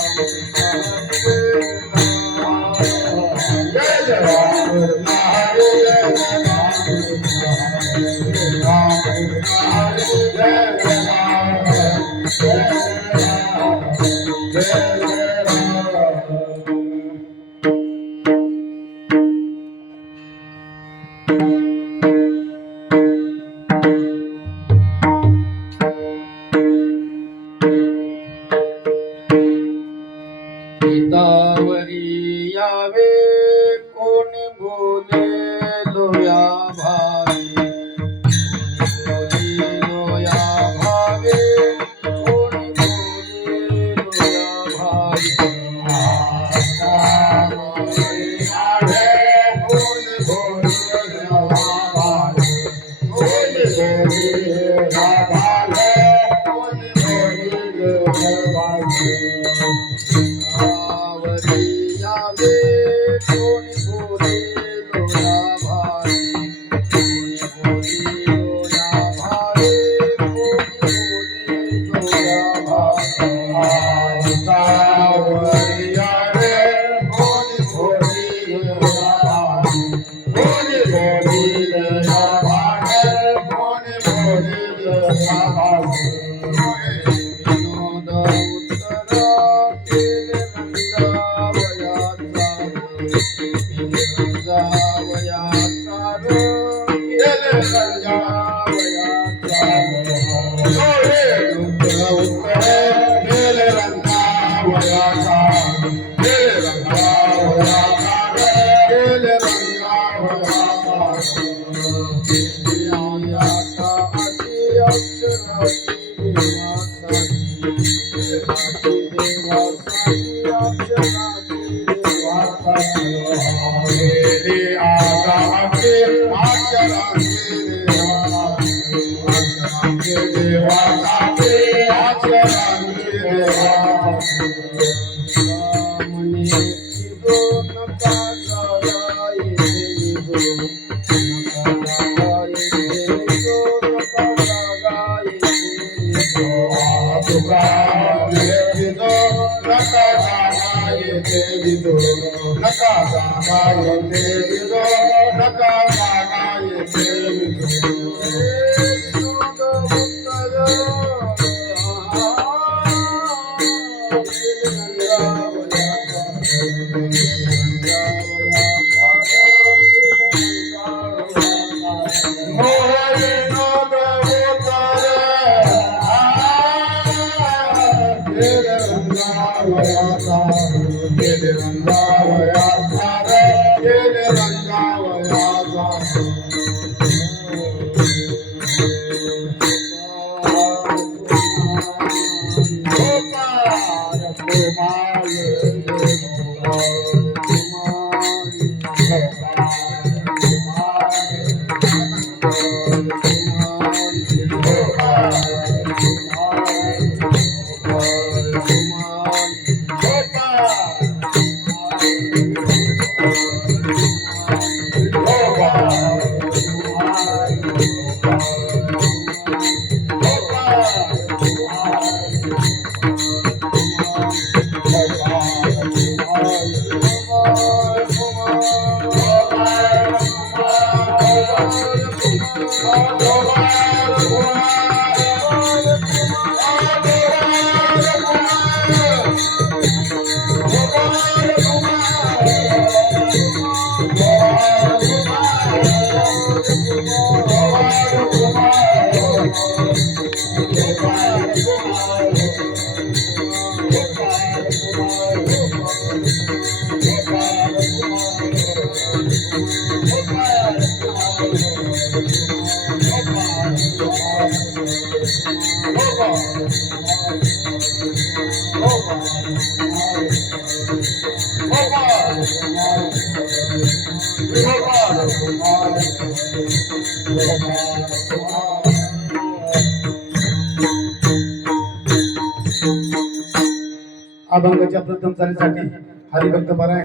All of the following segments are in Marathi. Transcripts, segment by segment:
Ram अभंगाच्या प्रथम चालीसाठी हरिभक्त पारायण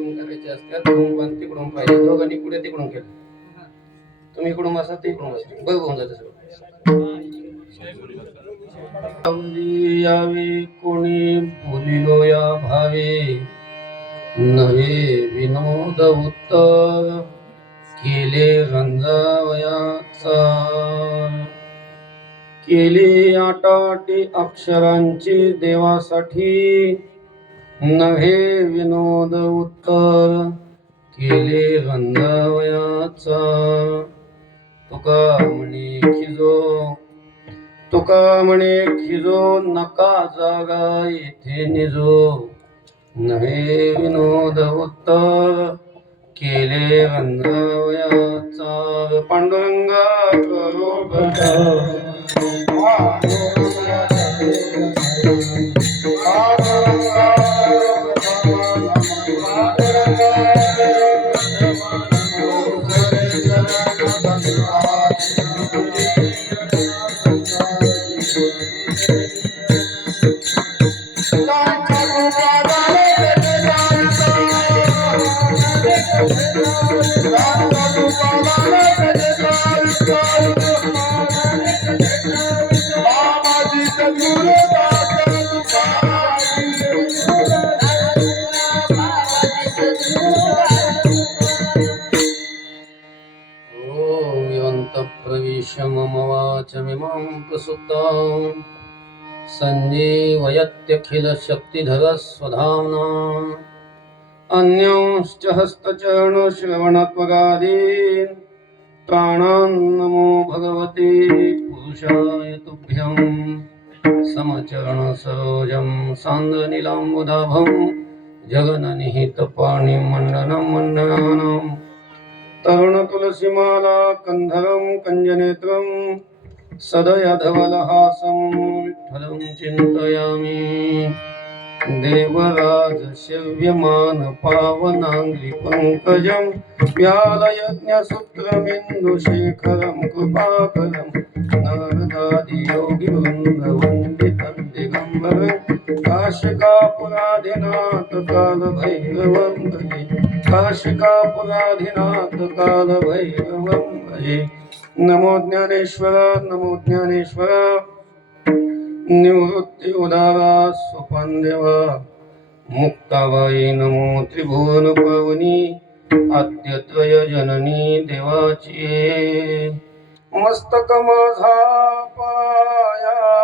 तिकडून तिकडून पाहिजे दोघांनी पुढे तिकडून केलं तुम्ही इकडून बसा ते इकडून बसा बघ होऊन जातं सगळं यावे कोणी बोलिलो या भावे नवे विनोद उत्तर केले रंगावयाचा केली आटाटी अक्षरांची देवासाठी नव्हे विनोद उत्तर केले रंगावयाचा तुका म्हणे खिजो नका जागा येथे निजो नव्हे विनोद उत्तर केले रंगावयाचा पांडुरंगा करो मम वाचमिमां प्रसुप्तां सञ्जीवयत्यखिल शक्तिधर स्वधाम्ना अन्यांश्च हस्तचरण श्रवणत्वगादीन् प्राणान् नमो भगवते पुरुषाय तुभ्यं समचरण सरोजं सान्द्रनीलाम्बुधाभं जगन्निहितपाणिं मण्डनं मण्डनानां तरुण तुलसीमाला कंधरं कंजनेत्रं सदयधवलहासं विठ्ठलं चिन्तयामि देवराज सेव्यमान पावनांग्रि पंकजं व्यालयज्ञसूत्रमिन्दुशेखरं कृपाकरं नारदादि योगिवृन्दवन्दितं दिगम्बरं काशिकापुराधिनाथ कालभैरवं भजे काशिकापुराधिनाथ कालभैरवं भजे नमो ज्ञानेश्वर निवृत्ति उदारा स्वपान्देवा मुक्ताबाई नमो त्रिभुवन पवनी आद्यत्रय जननी देवाची मस्तक माझा पायावरी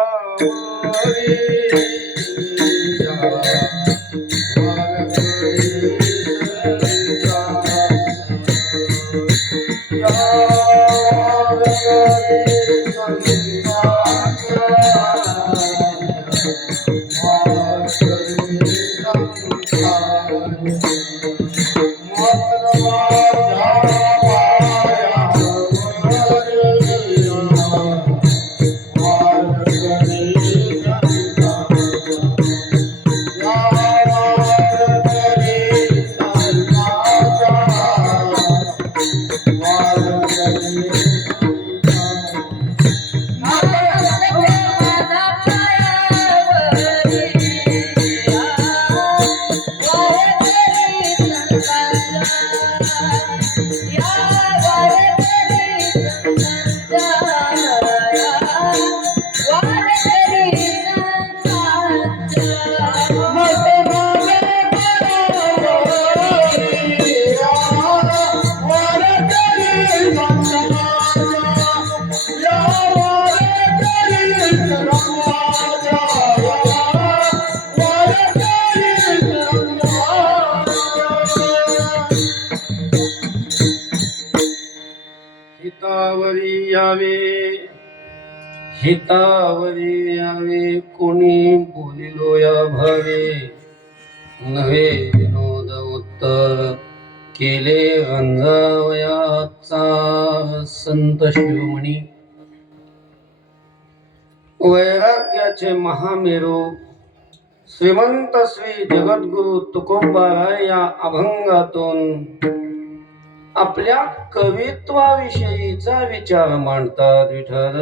हितावरी यावे, हितावरी यावे कोणी बोलिलो या भावे, नव्हे विनोद उत्तर केले गंजावयाचा संत शिरोमणी. वैराग्याचे महामेरू श्रीमंत श्री जगद्गुरु तुकोबाराय या अभंगातून आपल्या कवित्वाविषयीचा विचार मांडतात. विठ्ठल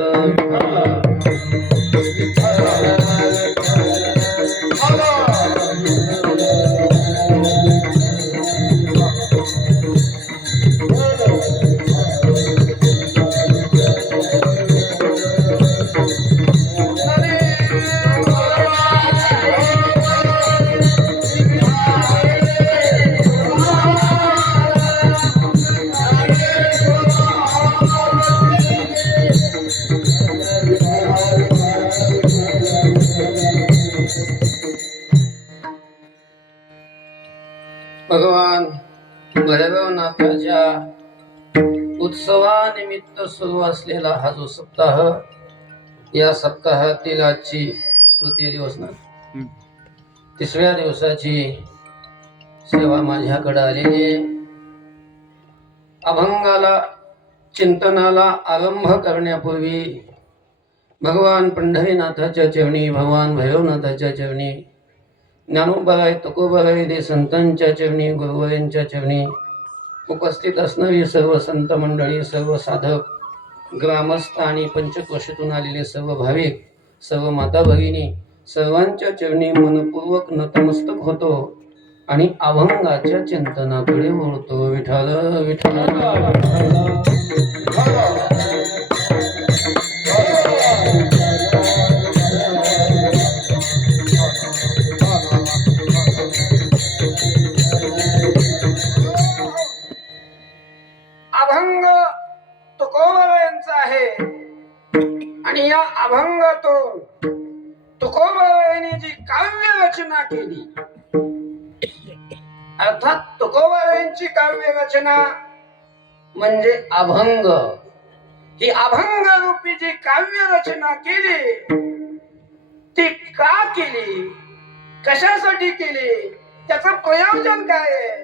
भगवान भैरवनाथाच्या उत्सवानिमित्त सुरू असलेला हा जो सप्ताह, या सप्ताहातील आजची तृतीय दिवस ना, तिसऱ्या दिवसाची सेवा माझ्याकडे आलेली आहे. अभंगाला चिंतनाला आरंभ करण्यापूर्वी भगवान पंढरीनाथाच्या चरणी, भगवान भैरवनाथाच्या चरणी, ज्ञानोबाराय तुकोबाराय संतांच्या चरणी, गुरुवरांच्या चरणी उपस्थित असणारी सर्व संत मंडळी, सर्व साधक, ग्रामस्थ आणि पंचक्रोशीतून आलेले सर्व भाविक, सर्व माता भगिनी, सर्वांच्या चरणी मनपूर्वक नतमस्तक होतो आणि अभंगाच्या चिंतनाकडे वळतो. विठ्ठल विठ्ठल. अभंग तुकोबारायांचा आहे आणि या अभंगातून तुकोबारायांनी जी काव्य रचना केली, अर्थात तुकोबारायांची काव्य रचना म्हणजे अभंग. ही अभंग रूपी जी काव्य रचना केली ती का केली, कशासाठी केली, त्याचं प्रयोजन काय आहे,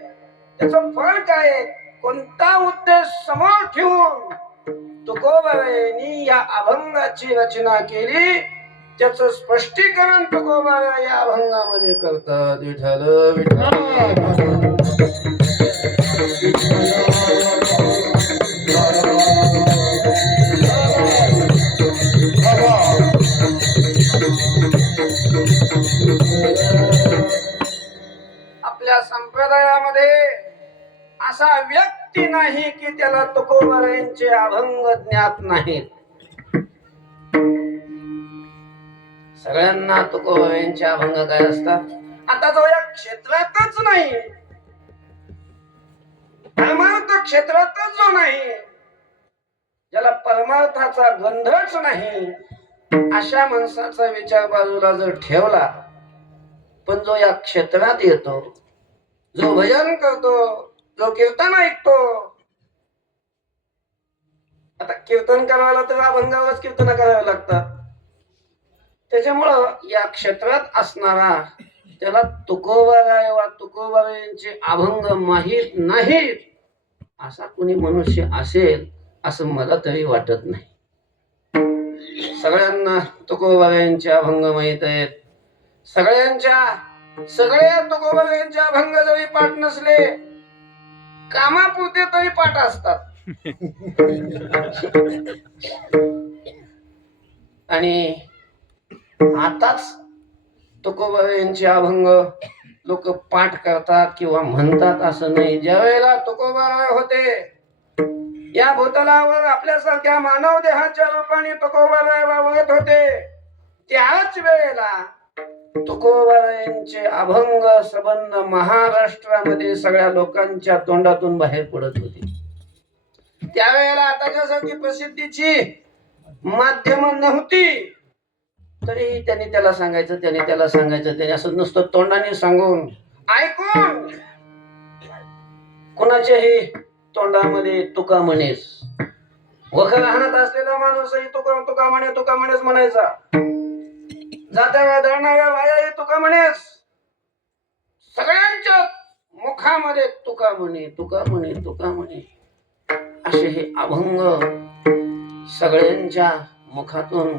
त्याचं फळ काय आहे, कोणता उद्देश समोर ठेवून तुकोबारायांनी या अभंगाची रचना केली, त्याचं स्पष्टीकरण तुकोबारा या अभंगामध्ये करतात. विठ्ठल विठ्ठल. आपल्या संप्रदायामध्ये असा व्यक्ती नाही की त्याला तुकोबारायांचे अभंग ज्ञात नाहीत. सगळ्यांना तुकोबारायांचे अभंग काय असतात. आता जो या क्षेत्रातच नाही, परमार्थ क्षेत्रातच जो नाही, ज्याला परमार्थाचा गंधच नाही, अशा माणसाचा विचार बाजूला जर ठेवला, पण जो या क्षेत्रात येतो, जो भजन करतो, जो कीर्तन ऐकतो, आता कीर्तन करायला तर अभंगावरच कीर्तन करावे लागतात, त्याच्यामुळं या क्षेत्रात असणारा त्याला तुकोबाराय वा तुकोबारायांचे अभंग माहीत नाहीत असा कोणी मनुष्य असेल असं मला तरी वाटत नाही. सगळ्यांना तुकोबारायांचे अभंग माहीत आहेत. सगळ्या तुकोबारायांचे अभंग जरी पाठ नसले, कामापुरते तरी पाठ असतात. आणि आताच तुकोबारायांचे अभंग लोक पाठ करतात किंवा म्हणतात असं नाही. ज्या वेळेला तुकोबाराय होते, या भूतलावर आपल्यासारख्या मानव देहाच्या रूपाने तुकोबाराय वावरत होते, त्याच वेळेला तुकोबारायांचे अभंग संबंध महाराष्ट्रामध्ये सगळ्या लोकांच्या तोंडातून बाहेर पडत होते. त्यावेळेला आताच्यासारखी प्रसिद्धीची माध्यम नव्हती, तरी त्यांनी त्याला सांगायचं, त्याने असं नुसतं तोंडाने सांगून ऐकून कुणाच्याही तोंडामध्ये तुका म्हणेस वखर राहण्यात असलेला माणूसही तुका तुका म्हणेच म्हणायचा. जात्या दळणाऱ्या बायाही तुका म्हणेच. सगळ्यांच्या मुखामध्ये तुका म्हणे असे हे अभंग सगळ्यांच्या मुखातून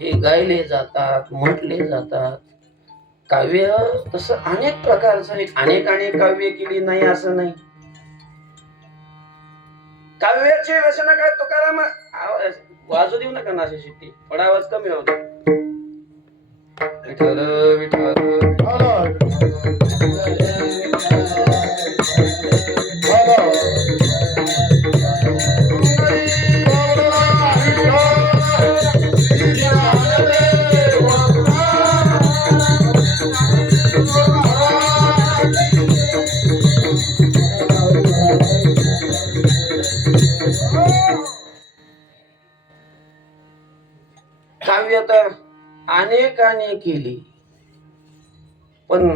हे गायले जातात, म्हटले जातात. काव्य तसं अनेक प्रकारचं, अनेक काव्य केली नाही असं नाही. काव्याची रचना काय तुकाराम वाजू देऊ नका ना शिट्टी, पण आवाज कमी राहू दे. विठ्ठल विठ्ठल काव्य तर अनेकाने केली, पण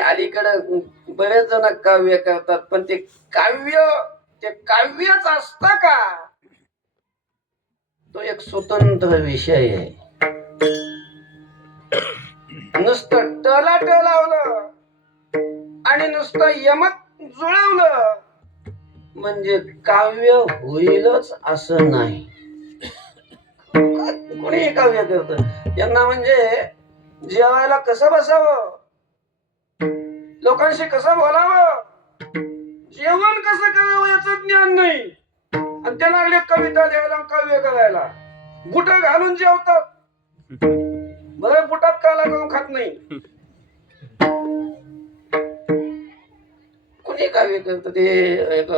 अलीकडं बरेच जण काव्य करतात, पण ते काव्यच असत का, तो एक स्वतंत्र विषय आहे. नुसतं टलाट लावलं आणि नुसतं यमक जुळवलं म्हणजे काव्य होईलच असं नाही. कोणीही काव्य करत, त्यांना म्हणजे जेवायला कसं बसावं, लोकांशी कसं बोलावं, जेवण कसं करावं याचं ज्ञान नाही, आणि त्या लागले कविता द्यायला, काव्य करायला. बुट घालून जेवतात, बरं बुटात काला करून खात नाही. कोणी काव्य करत. ते एक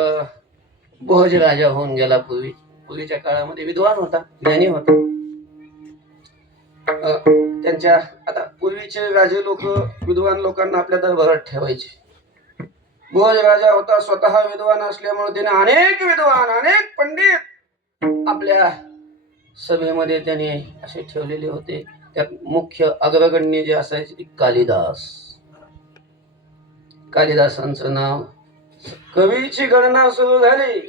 भोज राजा होऊन गेला पूर्वीच्या काळामध्ये, विद्वान होता, ज्ञानी होता. त्यांच्या आता पूर्वीचे राजे लोक विद्वान लोकांना आपल्या दरबारात ठेवायचे. भोज राजा होता, स्वतः विद्वान असल्यामुळे त्याने अनेक पंडित आपल्या सभेमध्ये त्याने असे ठेवलेले होते. त्यात मुख्य अग्रगण्य जे असायचे ते कालिदासांचं नाव. कवीची गणना सुरू झाली.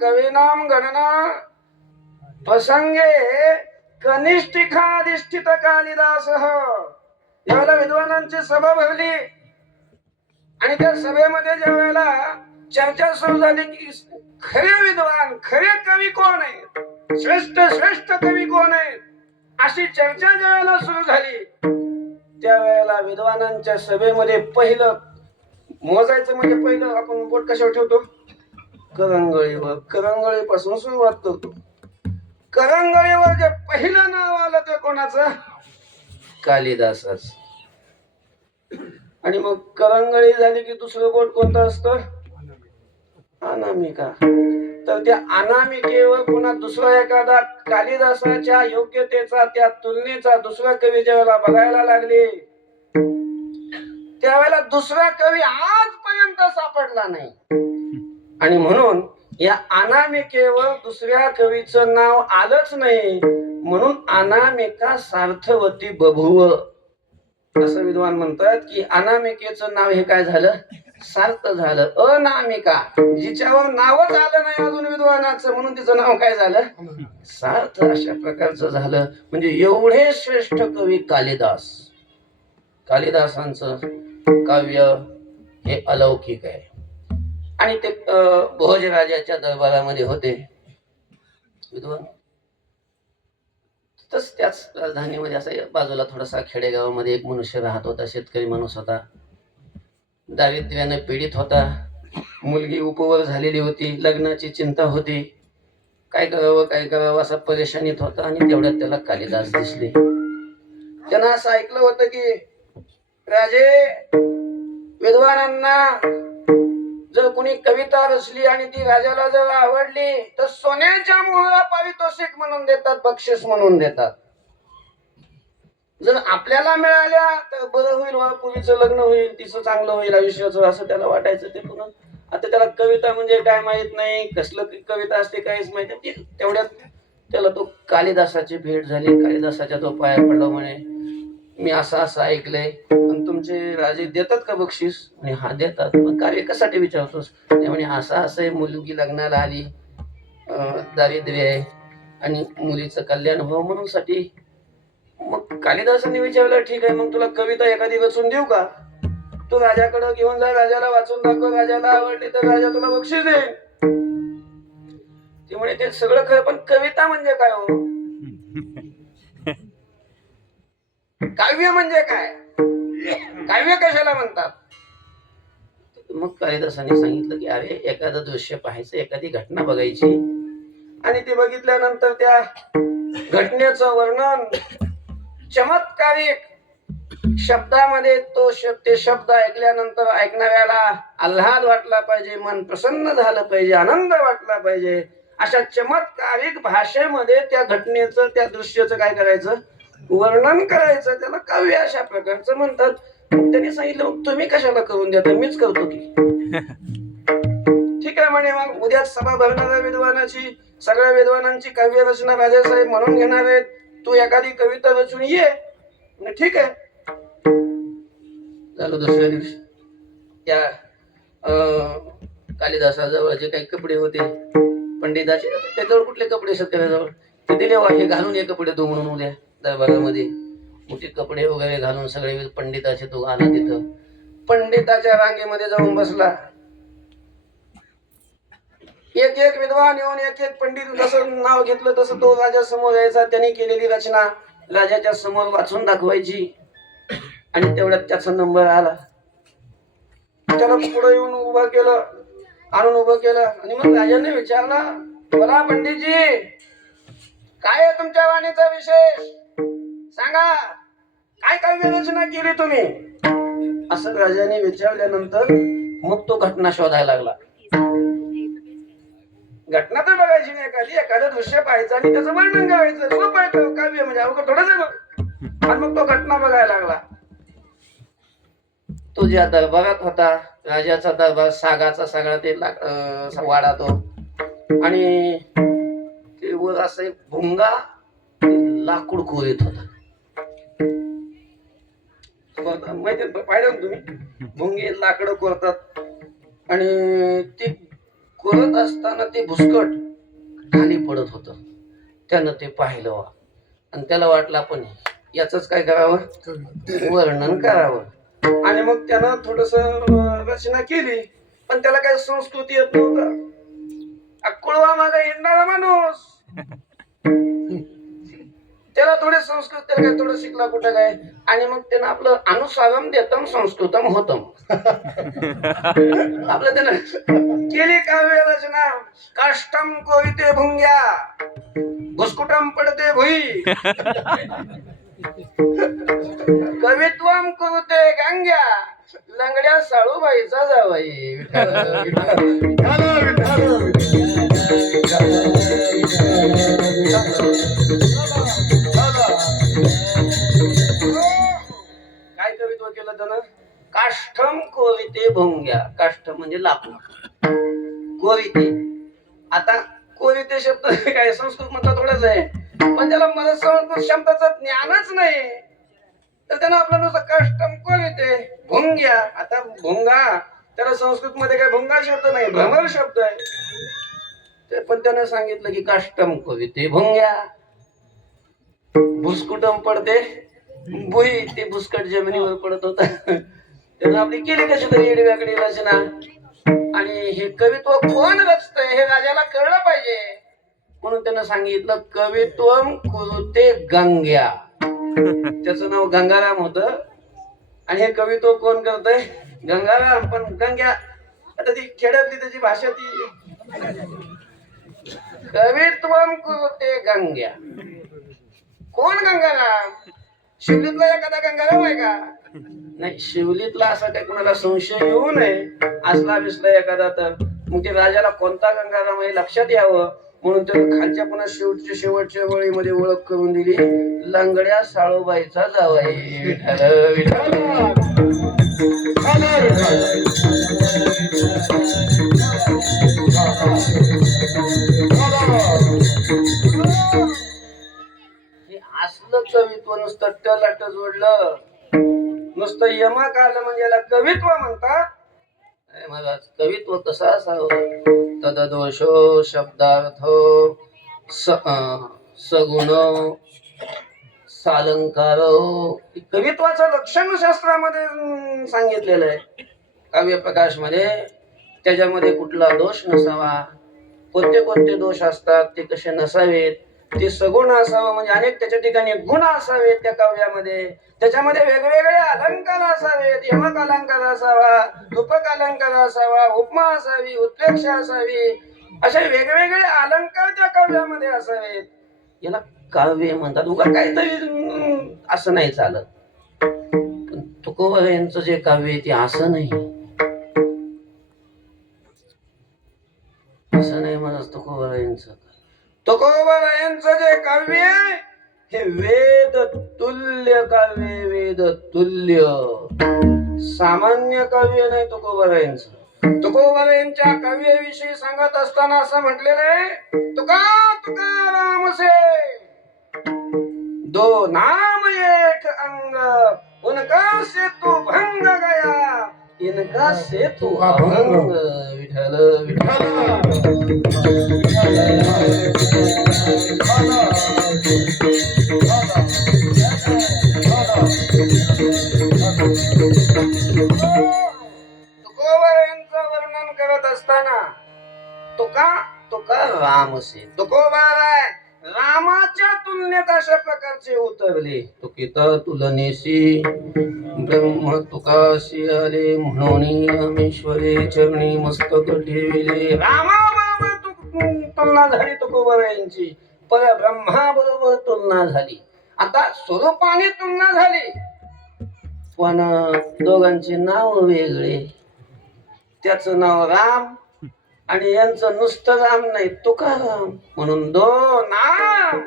कवीनाम गणना प्रसंगे कनिष्ठिकाधिष्ठित कालिदास. यावेळेला विद्वानांची सभा भरली आणि त्या सभेमध्ये ज्या वेळेला चर्चा सुरू झाली की खरे विद्वान, खरे कवी कोण आहेत, श्रेष्ठ कवी कोण आहेत, अशी चर्चा ज्या वेळेला सुरू झाली त्यावेळेला विद्वानांच्या सभेमध्ये पहिलं मोजायचं म्हणजे पहिलं आपण बोट कशावर ठेवतो, करंगळीपासून सुरुवात करतो. करंगळीवर जे पहिलं नाव आलं ते कोणाचं, कालिदासाच. आणि मग करंगळी झाली की दुसरं बोट कोणतं असतं, अनामिका. तर त्या अनामिकेवर पुन्हा दुसरा एखादा कालिदासाच्या योग्यतेचा, त्या तुलनेचा दुसरा कवी ज्यावेळेला बघायला लागले त्यावेळेला दुसरा कवी आजपर्यंत सापडला नाही. आणि म्हणून या अनामिकेवर दुसऱ्या कवीचं नाव आलंच नाही, म्हणून अनामिका सार्थवती बभुव असं विद्वान म्हणतात की अनामिकेचं नाव हे काय झालं, सार्थ झालं. अनामिका जिच्यावर नावच आलं नाही अजून विद्वानाचं, म्हणून तिचं नाव काय झालं, सार्थ. अशा प्रकारचं झालं. म्हणजे एवढे श्रेष्ठ कवी कालिदासांचं काव्य हे अलौकिक आहे. आणि ते भोजराजाच्या दरबारामध्ये होते विद्वान. तस त्याच राजधानीमध्ये असं बाजूला थोडासा खेडेगावामध्ये एक मनुष्य राहत होता, शेतकरी माणूस होता, दारिद्र्याने पीडित होता. मुलगी उपवर झालेली होती, लग्नाची चिंता होती, काय करावं असा परेशानीत होता. आणि तेवढ्यात त्याला कालिदास दिसले. त्यानं असं ऐकलं होतं की राजे, विद्वानांना जर कोणी कविता रचली आणि ती राजाला जर आवडली तर सोन्याच्या मोहरा पारितोषिक म्हणून देतात, बक्षीस म्हणून देतात. जर आपल्याला मिळाल्या तर बरं होईल, पूर्वीचं लग्न होईल, तिचं चांगलं होईल आयुष्याचं, असं त्याला वाटायचं. ते पुन्हा आता त्याला कविता म्हणजे काय माहित नाही, कसलं कविता असते काहीच माहित नाही. तेवढ्यात त्याला तो कालिदासाची भेट झाली. कालिदासाच्या तो पाया पडला. म्हणे मी असं ऐकलंय, पण तुमचे राजे देतात का बक्षीस? आणि हा देतात. पण कार्य कशासाठी विचारतोस? म्हणे असं मुलगी लग्नाला आली दारिद्र्य आहे आणि मुलीचं कल्याण व्हावं म्हणून साठी. मग कालिदासांनी विचारलं, ठीक आहे, मग तुला कविता एखादी वाचून देऊ का? तू राजाकडे घेऊन जा, राजाला वाचून दाखव, राजाला आवडली तर राजा तुला बक्षीस देईल. ते म्हणे ते सगळं खरं, पण कविता म्हणजे काय हो? काव्य म्हणजे काय? काव्य कशाला म्हणतात? मग कालिदासांनी सांगितलं की अरे एखादं दृश्य पाहायचं, एखादी घटना बघायची आणि ते बघितल्यानंतर त्या घटनेचं वर्णन चमत्कारिक शब्दामध्ये ते शब्द ऐकल्यानंतर ऐकणाऱ्याला आल्हाद वाटला पाहिजे, मन प्रसन्न झालं पाहिजे, आनंद वाटला पाहिजे. अशा चमत्कारिक भाषेमध्ये त्या घटनेचं, त्या दृश्याचं काय करायचं? वर्णन करायचं. त्याला काव्य अशा प्रकारचं म्हणतात. मग त्यांनी सांगितलं, तुम्ही कशाला करून देता, मीच करतो की. ठीक आहे म्हणे, मग उद्या सभा भरणाऱ्या विद्वानाची, सगळ्या विद्वानांची काव्य रचना राजासाहेब म्हणून घेणार आहेत, तू एखादी कविता रचून ये. ठीक आहे. झालं. दुसऱ्या दिवशी त्या कालिदासाजवळ जे काही कपडे होते पंडिताचे, त्याच्यावर कुठले कपडे शेतकऱ्याजवळ, ते दिले, हे घालून ये कपडे तू म्हणून उद्या दरबारामध्ये. मोठे कपडे वगैरे घालून सगळे पंडिताचे तो आला तिथं. पंडिताच्या रांगेमध्ये जाऊन बसला. एक एक विद्वान येऊन, एक एक पंडित जसं नाव घेतलं तसं तो राजा समोर यायचा. त्यांनी केलेली रचना राजाच्या समोर वाचून दाखवायची आणि तेवढ्यात त्याचा नंबर आला. त्याला पुढे येऊन उभं केलं, आणून उभं केलं आणि मग राजाने विचारलं, बोला पंडितजी, काय आहे तुमच्या वाणीचा विशेष? सांगा, काय काव्य रचना केली तुम्ही? असं राजाने विचारल्यानंतर मग तो घटना शोधायला लागला. घटना तर बघायची नाही, एखादं दृश्य पाहायचं आणि त्याचं वर्णन करायचं. सोपं आहे तो काव्य, म्हणजे अवघड थोडंच आहे. आणि मग तो घटना बघायला लागला. तो ज्या दरबारात होता, राजाचा दरबार, सागाचा सगळा ते वाडा तो, आणि ते वर असं एक भुंगा लाकूड कोरीत होता. माहिती पाहिलं ना तुम्ही, भुंगे लाकडं कोरतात आणि ते कोरत असताना ते भुसकट खाली पडत होत. त्यानं ते पाहिलं आणि त्याला वाटलं आपण याच काय करावं, वर्णन करावं. आणि मग त्यानं थोडस रचना केली, पण त्याला काही संस्कृती येत नव्हतं. कुळवा माझा हिंडणारा माणूस, त्याला थोडे संस्कृत, त्याला काय थोडं शिकला कुठं काय. आणि मग त्यानं आपलं अनुसारम देतम संस्कृतम होतम आपलं त्यानं केली काव्य रचना. काष्टम कोरिते भुंग्या, भुसकुटम पडते भुई, कवित्वम कुरुते गंग्या, लंगड्या साळूबाईचा जावाई. काय कवित्व केलं त्यानं? काष्ठम कोविते भुंग्या. काष्ठ म्हणजे लाकूड, कोविते. आता कोविते शब्द काय संस्कृत मधला थोडाच आहे, पण त्याला मला संस्कृत शब्दाचं ज्ञानच नाही, तर त्यानं आपलं नुसतं काष्टम कोविते भुंग्या. आता भुंगा, त्याला संस्कृत मध्ये काय भुंगा शब्द नाही, भ्रमर शब्द आहे. ते पण त्यानं सांगितलं की काष्टम कोविते भुंग्या, भुसकुटम पडते भुई, ते भुसकट जमिनीवर पडत होत. त्यानं आपली केली कशी तरी येडीवाकडी रचना. आणि हे कवित्व कोण रचतंय हे राजाला कळलं पाहिजे, म्हणून त्यानं सांगितलं कवित्वम कुरुते गंग्या. त्याचं नाव गंगाराम होत आणि हे कवित्व कोण करतय? गंगाराम. पण गंग्या, आता ती खेड्यातली त्याची भाषा, ती कवित्वम कुरुते गंग्या. कोण गंगाराम? शिवलीतला एखादा गंगाराम आहे का? नाही, शिवलीतला असा काही कोणाला संशय येऊ नये असला बिसला एखादा तर मग ते राजाला कोणता गंगाराम हे लक्षात यावं म्हणून त्यानं खालच्या पुन्हा शेवटच्या वळीमध्ये ओळख करून दिली, लंगड्या साळूबाईचा जावाई. विठ्ठल विठ्ठल. हे असलं कवित्व नुसतं टलाट जोडलं, नुसतं यमक आलं म्हणजे याला कवित्व म्हणतात. महाराज, कवित्व कसं असावं? तददोषो शब्दार्थो सगुण सालंकार. कवित्वाचं लक्षण शास्त्रामध्ये सांगितलेलं आहे. काव्य प्रकाश मध्ये त्याच्यामध्ये कुठला दोष नसावा. कोणते कोणते दोष असतात ते कसे नसावेत, ते सगुण असावं म्हणजे अनेक त्याच्या ठिकाणी गुण असावेत त्या काव्यामध्ये. त्याच्यामध्ये वेगवेगळे अलंकार असावेत. यमक अलंकार असावा, रूपक अलंकार असावा, उपमा असावी, उत्प्रेक्षा असावी, असे वेगवेगळे अलंकार त्या काव्यामध्ये असावेत. याला काव्य म्हणतात. उगा काहीतरी असं नाही चालत. पण तुकोबा यांचं जे काव्य आहे ते असं नाही, असं नाही म्हणत. तुकोबारायांचं जे काव्य हे वेद तुल्य काव्य, वेद तुल्य, सामान्य काव्य नाही तुकोबारायांचं. तुकोबारायांच्या काव्याविषयी सांगत असताना असं म्हटलेलं आहे, तुका तुकाराम से दो नाम एक अंग, उनका सेतु भंग गया, इनका सेतु अभंग. विठ्ठल विठ्ठल. तुकोबारायांचं वर्णन करत असताना तुका रामसे, तुकोबाराय रामाच्या तुलनेत अशा प्रकारचे उतरले. तुकिता तुलनेशी ब्रह्म तुकाशी आले, म्हणून रामेश्वरे चरणी मस्तक ठेविले. रामाबरोबर तुलना झाली तुकोबारायांची, परब्रह्मा बरोबर तुलना झाली. आता स्वरूपाने तुलना झाली, पण दोघांचे नाव वेगळे. त्याचं नाव राम आणि यांचं नुसतं राम नाही, तुकाराम. म्हणून दो नाम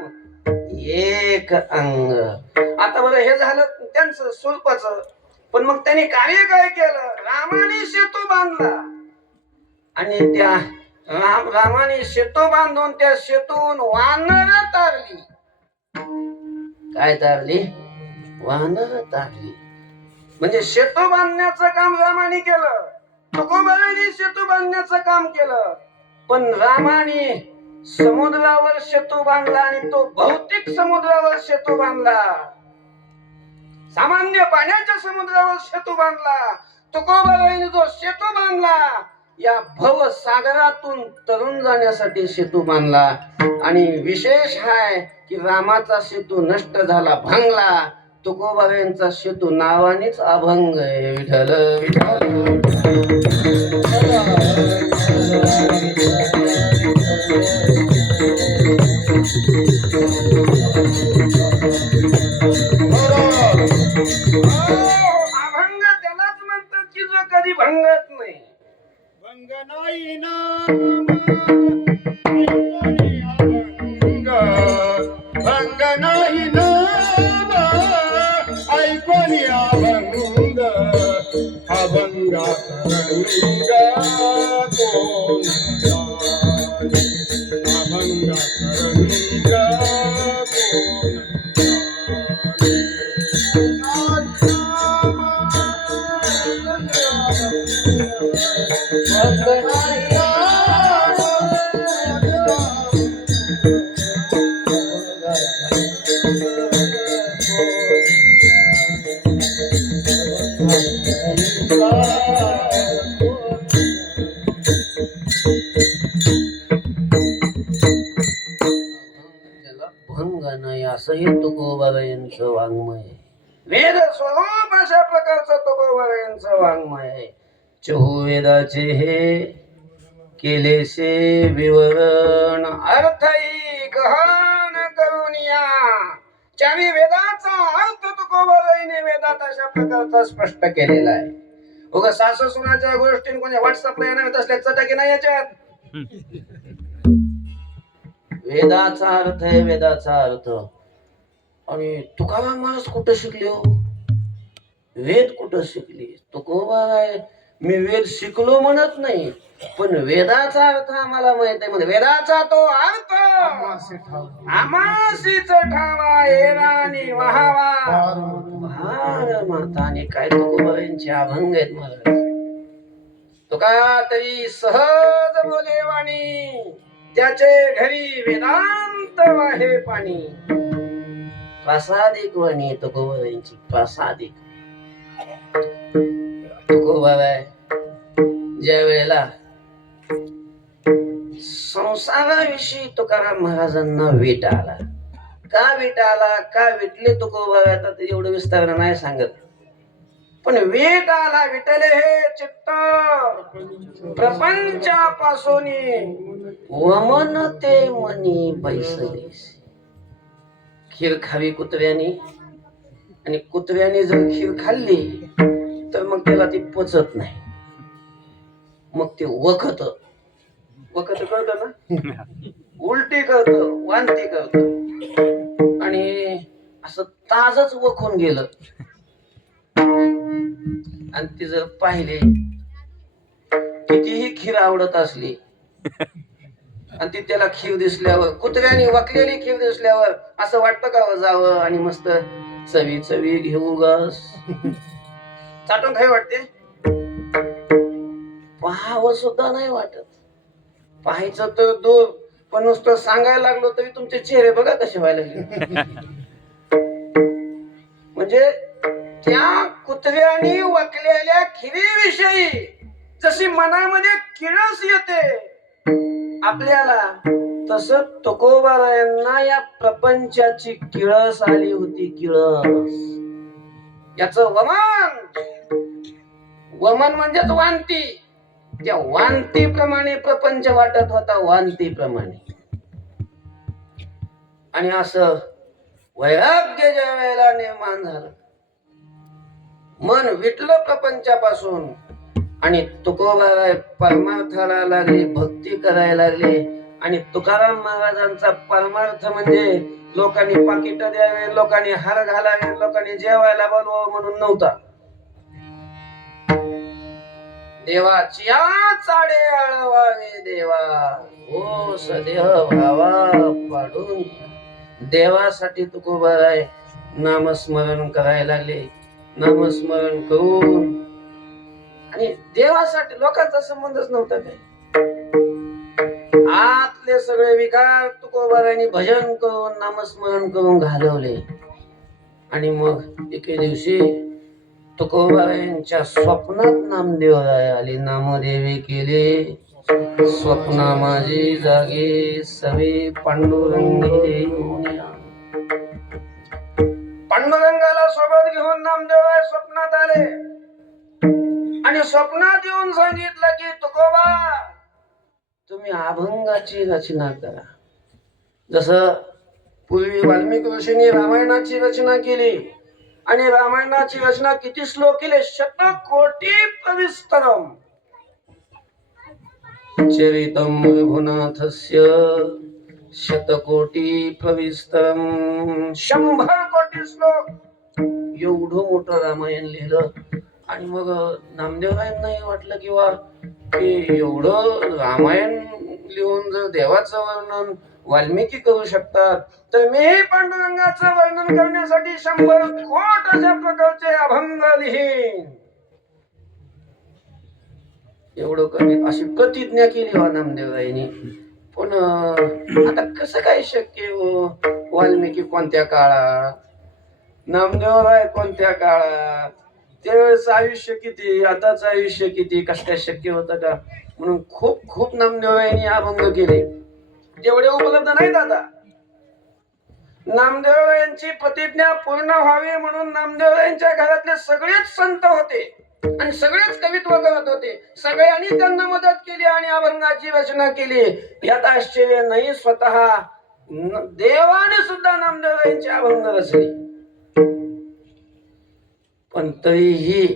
एक अंग. आता बरं हे झालं त्यांचं स्वरूपाचं. पण मग त्यांनी कार्य काय केलं? रामाने सेतू बांधला आणि त्या रामाने सेतू बांधून त्या सेतून वानर तारली. काय तारली? वानर तारली. म्हणजे सेतू बांधण्याचं काम रामाने केलं, तुकोबारांनी सेतू बांधण्याचं काम केलं. पण रामाने समुद्रावर सेतू बांधला आणि तो भौतिक समुद्रावर सेतू बांधला, सामान्य पाण्याच्या समुद्रावर सेतू बांधला. तुकोबारांनी जो सेतू बांधला या भव सागरातून तरुण जाण्यासाठी सेतू बांधला. आणि विशेष आहे की रामाचा सेतू नष्ट झाला, भांगला. तुकोबारायांचा सेतू नावानेच अभंग आहे. विठ्ठल विठ्ठल. अभंग त्यालाच म्हणतात की जो कधी भंगत नाही. भंग नाही नाम, भंग नाही नाम, ऐकोनी अभंग, अभंगात रंग कोण जाणे, अभंगात रंग कोण भंग नाही असंही तुकोबारायांचं वाङ्मय. वेद स्वरूप अशा प्रकारचं तुकोबारायांचं वाङ्मय आहे. चहुवेदाचे हे केलेसे विवरण, अर्थही गहन करुनिया. चारी वेदाचा अर्थ तुकोबारायांनी वेदात अशा प्रकारचा स्पष्ट केलेला आहे. उगा सासू सुनाच्या गोष्टी कोणी व्हॉट्सअपला येणार असल्या चटकी नाही याच्यात. वेदाचा अर्थ आहे, वेदाचा अर्थ. आणि तुकाराम महाराज कुठं शिकले हो? वेद कुठं शिकले? तुकोबाराय मी वेद शिकलो म्हणत नाही, पण वेदाचा अर्थ आम्हाला माहित आहे. म्हणजे वेदाचा तो अर्थ आमासीच ठावा, हेरानी वहावा भार माता. आणि काय तुकोबारायांचे अभंग आहेत महाराज. तुका तरी सहज बोले वाणी, त्याचे घरी वेदांत वाहे पाणी. प्रासादिक वाणी तुकोबारायांची, प्रासादिक. तुकोबाराय ज्या वेळेला संसाराविषयी तुकाराम महाराजांना वीट आला. का वीट आला, का विटले तुकोबाराय, आता ते एवढं विस्तार नाही सांगत. पण वीट आला, विटले हे चित्त प्रपंचापासून वमन ते मनी बैसले. खीर खावी कुत्र्याने, आणि कुत्र्याने जर खीर खाल्ली तर मग त्याला ती पचत नाही, मग ते वखत कळत ना, उलटी करत, वांती करत, आणि असं ताजच वखून गेलं. आणि ती जर पाहिले कितीही खीर आवडत असली आणि ती त्याला खीर दिसल्यावर, कुत्र्याने वाकलेली खीर दिसल्यावर असं वाटतं का जावं आणि मस्त चवी चवी घेऊ घास चाटून खाई वाटते? पाहावं सुद्धा नाही वाटत. पाहायचं तर दूर, पण नुसतं सांगायला लागलो तरी तुमचे चेहरे बघा कसे व्हायला लागले. म्हणजे त्या कुत्र्याने वाकलेल्या खिरीविषयी जशी मनामध्ये किळस येते आपल्याला, तस तुकोबारायांना या प्रपंचाची किळस आली होती. किळस, याच वमन म्हणजेच वांती. त्या वांतीप्रमाणे प्रपंच वाटत होता, वांतीप्रमाणे. आणि असं वैराग्य ज्या वेळेला निर्माण झालं, मन विटलं प्रपंचापासून, आणि तुकोबाराय परमार्थाला लागले, भक्ती करायला लागले. आणि तुकाराम महाराजांचा परमार्थ म्हणजे लोकांनी पाकिट द्यावे, लोकांनी हार घालावे, लोकांनी जेवायला बोलवावं म्हणून नव्हता. देवाची चाडे आळवावे देवा, ओ सदेह भावा पाडून. देवासाठी तुकोबाराय नामस्मरण करायला लागले. नामस्मरण करून, आणि देवासाठी लोकांचा संबंधच नव्हता. ते आतले सगळे विकार तुकोबारायांनी भजन करून, नामस्मरण करून घालवले. आणि मग एके दिवशी तुकोबारायांच्या स्वप्नात नामदेवराय आले. नामदेवी केले स्वप्ना माझी जागे, सवे पांडुरंगे येऊन या. पांडुरंगाला सोबत घेऊन नामदेवराय स्वप्नात आले, आणि स्वप्नात येऊन सांगितलं की तुकोबा, तुम्ही अभंगाची रचना करा. जसं पूर्वी वाल्मिकी ऋषींनी रामायणाची रचना केली, आणि रामायणाची रचना किती श्लोक केले? शतकोटी प्रविस्तरम चरितम रघुनाथस्य, शतकोटी प्रविस्तरम, 100 कोटी श्लोक. एवढं मोठं रामायण लिहिलं. आणि मग नामदेवरायांनाही वाटलं की एवढं रामायण लिहून जर देवाचं वर्णन वाल्मिकी करू शकतात, तर मी पांडुरंगाचं वर्णन करण्यासाठी 100 कोट अशा प्रकारचे अभंग लिहीन. एवढं कमी अशी प्रतिज्ञा केली हो नामदेवरायांनी. पण आता कसं काय शक्य हो? वाल्मिकी कोणत्या काळात, नामदेवराय कोणत्या काळात, त्यावेळेस आयुष्य किती, आताच आयुष्य किती, कसं काय शक्य होतं का? म्हणून खूप खूप नामदेवरायांनी अभंग केले, जेवढे उपलब्ध नाहीत आता. नामदेवरायांची प्रतिज्ञा पूर्ण व्हावी म्हणून नामदेवरायांच्या घरातले सगळेच संत होते आणि सगळेच कवित्व करत होते. सगळ्यांनी त्यांना मदत केली आणि अभंगाची रचना केली. यात आश्चर्य नाही, स्वतः देवाने सुद्धा नामदेवरायांचे अभंग रचले. पण तरीही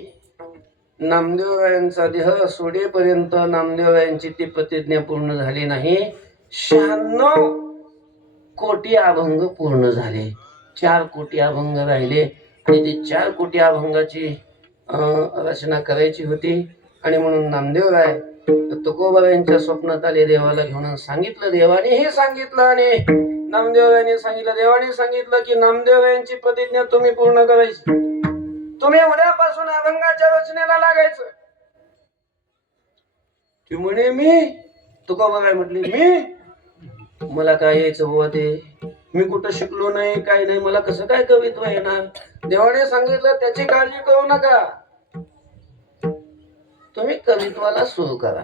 नामदेवरायांचा देह सोडेपर्यंत नामदेवरायांची ती प्रतिज्ञा पूर्ण झाली नाही. 96 कोटी अभंग पूर्ण झाले, 4 कोटी अभंग राहिले. आणि ते 4 कोटी अभंगाची रचना करायची होती. आणि म्हणून नामदेवराय तुकोबारायांच्या स्वप्नात आले, देवाला घेऊन सांगितलं. देवाने हे सांगितलं आणि नामदेवरायांनी सांगितलं. देवाने सांगितलं की नामदेवरायांची प्रतिज्ञा तुम्ही पूर्ण करायची, तुम्ही उद्यापासून अभंगाच्या रचनेला लागायचं. ती म्हणे मी. तुकोबा काय म्हटली, मी मला काय यायचं बुवा ते, मी कुठं शिकलो नाही काय नाही, मला कसं काय कवित्व येणार. देवाने सांगितलं त्याची काळजी करू नका, तुम्ही कवित्वाला सुरू करा.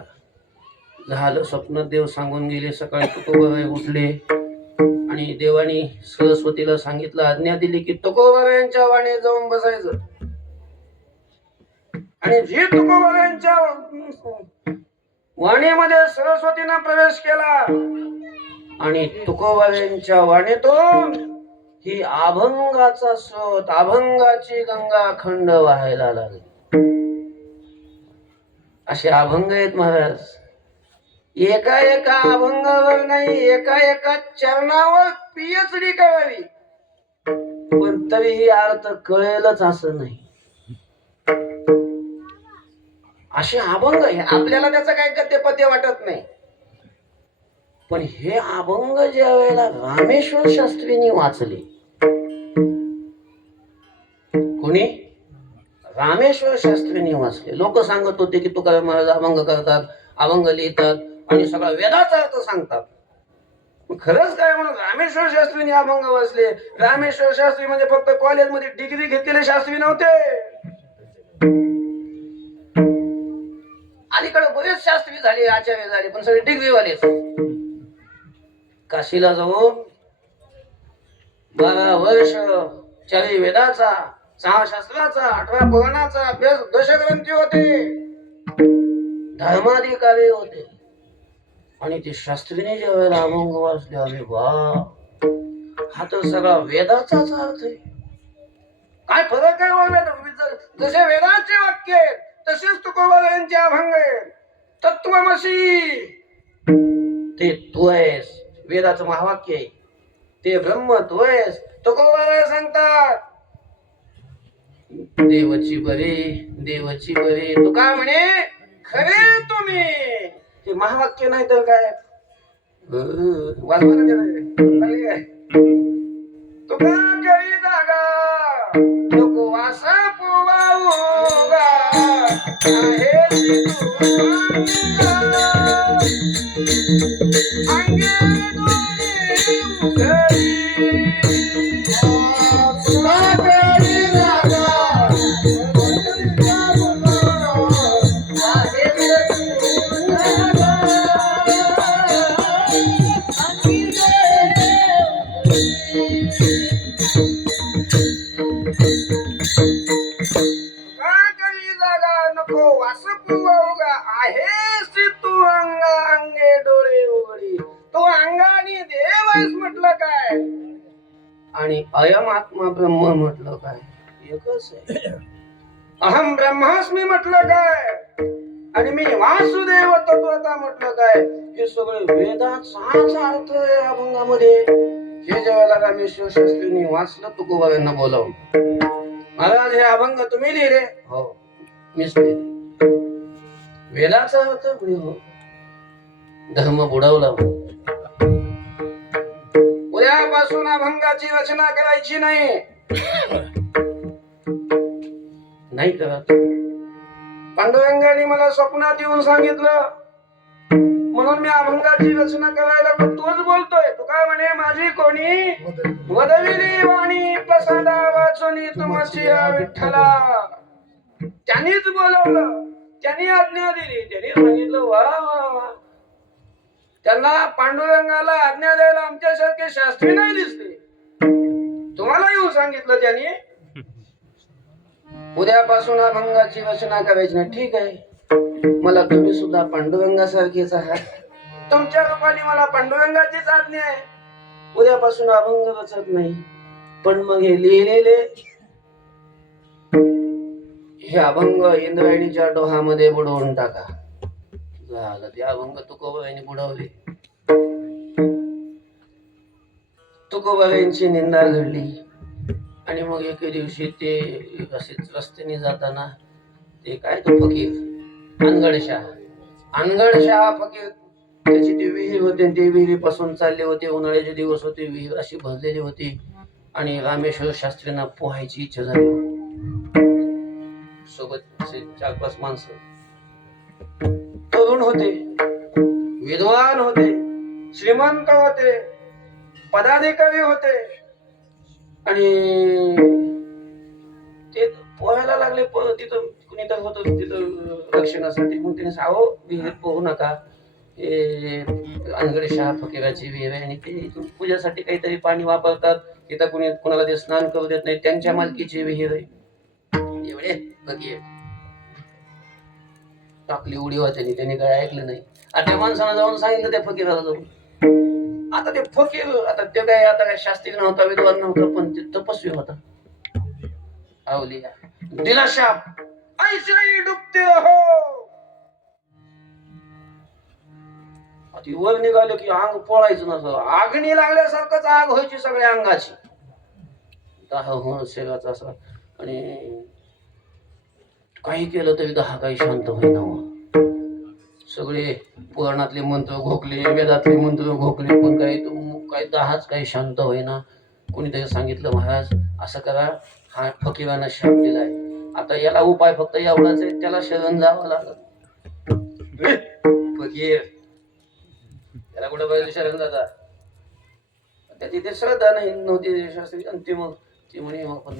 झालं, स्वप्न देव सांगून गेले. सकाळी तुकोबाराय उठले आणि देवानी सरस्वतीला सांगितलं, आज्ञा दिली की तुकोबारायांच्या वाणी जाऊन बसायचं. आणि जी तुकोबारायांच्या वाणीमध्ये सरस्वतीनं प्रवेश केला आणि तुकोबारायांच्या वाणीतून ही अभंगाचा स्रोत, अभंगाची गंगा खंड वाहायला लागली. असे अभंग आहेत महाराज. एका एका अभंगावर नाही, एका एका चरणावर पीएचडी करावी, पण तरीही अर्थ कळेलच असं नाही. असे अभंग हे आपल्याला त्याचं काय गद्यपद्य वाटत नाही, पण हे अभंग ज्या वेळेला रामेश्वर शास्त्रींनी वाचले, कोणी? रामेश्वर शास्त्रींनी वाचले. लोक सांगत होते की तुकाराम महाराज अभंग करतात, अभंग लिहितात आणि सगळा वेदाचा अर्थ सांगतात. खरंच काय म्हणून रामेश्वर शास्त्रींनी अभंग वाचले. रामेश्वर शास्त्री म्हणजे फक्त कॉलेजमध्ये डिग्री घेतलेले शास्त्री नव्हते. अलीकडे बरेच शास्त्री झाले, आचार्य झाले, पण सगळे डिग्रीवाले. काशीला जाऊन 12 वर्ष 4 वेदाचा, 6 शास्त्राचा, 18 पुराणाचा अभ्यास, दशग्रंथी होते, धर्माधिकारी होते. आणि ते शास्त्रीने ज्या वेळेला अभंग वाचले, अरे वा, हा तर सगळा वेदाचाच अर्थ आहे. काय फरक आहे? जसे वेदाचे वाक्य आहेत तसेच तुकोबारायांचे अभंग आहेत. तत्वमसी, ते तू आहेस, वेदाचं महावाक्य आहे. ते ब्रह्म तू आहेस, तुकोबाराय सांगतात. देवची बरे, देवची बरे, तुका म्हणे खरे तुम्ही. ते महावाक्य नाही तर काय वाजवायला तुका कळी जागा नको वास पुवाऊगा आहे अंगे दोरी उघडी तुका कळी जागा आणि अयम आत्मा ब्रह्म म्हटलं काय? एकच आहे. अहम ब्रह्मास्मी म्हटलं काय? आणि मी वासुदेव तत्वता म्हटलं काय? हे सगळे वेदाचाच अर्थ आहे अभंगामध्ये. हे जेव्हा रामेश्वर शास्त्रींनी वाचलं तुकोबारायांना बोलावून, महाराज हे अभंग तुम्ही लिहिले? हो, मीच लिहिले. वेदाचा अर्थ? हो. धर्म बुडवला. उद्यापासून अभंगाची रचना करायची नाही. नाही करत. पांडुरंगाने मला स्वप्नात येऊन सांगितलं, म्हणून मी अभंगाची रचना करायला. तोच बोलतोय. तू काय म्हणे, माझी कोणी वदविली वाणी प्रसादा वाचुनी तुमची विठ्ठला. त्यांनीच बोलवलं, त्यांनी आज्ञा दिली, त्यांनी सांगितलं. वा वा वा. त्यांना पांडुरंगाला आज्ञा द्यायला आमच्यासारखे शास्त्री नाही दिसले. तुम्हाला येऊन सांगितलं त्यांनी. उद्यापासून अभंगाची रचना करायची नाही. ठीक आहे, मला तुम्ही सुद्धा पांडुरंगासारखेच आहात. तुमच्या रूपाने मला पांडुरंगाचीच आज्ञा आहे. उद्यापासून अभंग रचत नाही. पण मग हे लिहिलेले हे अभंग इंद्रायणीच्या डोहामध्ये बुडवून टाका. झालं, ते अभंग तुकोबारायांनी बुडवले. तुकोबारायांची निंदा घडली. आणि मग एके दिवशी ते असेच रस्त्याने जाताना ते काय तो फकीर अनगडशाह फकीर, त्याची ती विहीर होती. ती विहिरीपासून चालले होते. उन्हाळ्याचे दिवस होते. विहीर अशी भरलेली होती आणि रामेश्वर शास्त्रींना पोहायची इच्छा झाली. सोबत 4-5 माणसं. तरुण होते, विद्वान होते, श्रीमंत होते, पदाधिकारी होते, आणि ते पोहायला लागले. तिथं कुणी तर होत तिथं रक्षणासाठी. मग त्याने सावो विहिरीत पोहू नका, हे अनगडे शहा फकीराची विहीर आहे आणि ते इथून पूजासाठी काहीतरी पाणी वापरतात, तिथं कुणी कोणाला ते स्नान करू देत नाही, त्यांच्या मालकीची विहीर आहे. एवढे फकीर टाकली उडी वाचली, त्यांनी काय ऐकलं नाही. आता त्या माणसानं जाऊन सांगितलं त्या फकीराला जाऊन. आता ते फकीर, आता ते काय, आता काय शास्त्री नव्हता, विद्वान नव्हता, पण ते तपस्वी होता. अवलिया दिला शाप, ऐसे नाही डुबते हो. ती वर निघाले की अंग पोळायचं नसं, आगणी लागल्यासारखंच आग व्हायची सगळ्या अंगाची, दाह होणं शरीराचा असा. आणि काही केलं तरी दाह काही शांत होईना. सगळे पुराणातले मंत्र घोकले, वेदातले मंत्र घोकले, पण काही दाहच काही शांत होईना. कोणीतरी सांगितलं, महाराज असं करा, हा फकीरानं शाप दिलाय, आता याला उपाय फक्त एवढाच आहे, त्याला शरण जावं लागत. फकीर त्याला कुठं पाहिजे शरण जाता, त्या तिथे श्रद्धा नाही नव्हती शास्त्री. आणि ते म्हणे आपण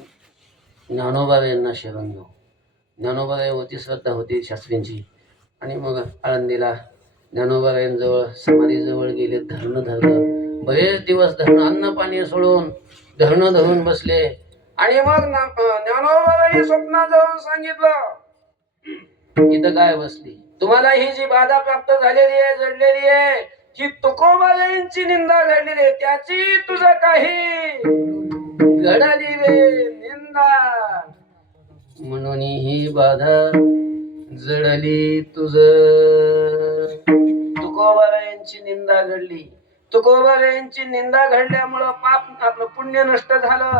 ज्ञानोबा यांना शरण घेऊ. ज्ञानोबावरती श्रद्धा होती शास्त्रींची. आणि मग आळंदीला ज्ञानोबारायांजवळ समाधीजवळ गेले, धरणं धरलं. बरेच दिवस धरणं, अन्न पाणी सोडून धरणं धरून बसले. आणि मग ज्ञानोबारायांनी स्वप्नात जाऊन सांगितलं, इथं काय बसली, तुम्हाला ही जी बाधा प्राप्त झालेली आहे, जडलेली आहे, ही तुकोबारायांची निंदा घडलेली आहे, त्याची तुझं काही घडली रे निंदा, म्हणून ही बाधा जडली तुझ. तुकोबारायांची निंदा घडली. तुकोबारायांची निंदा घडल्यामुळं पाप आपलं पुण्य नष्ट झालं.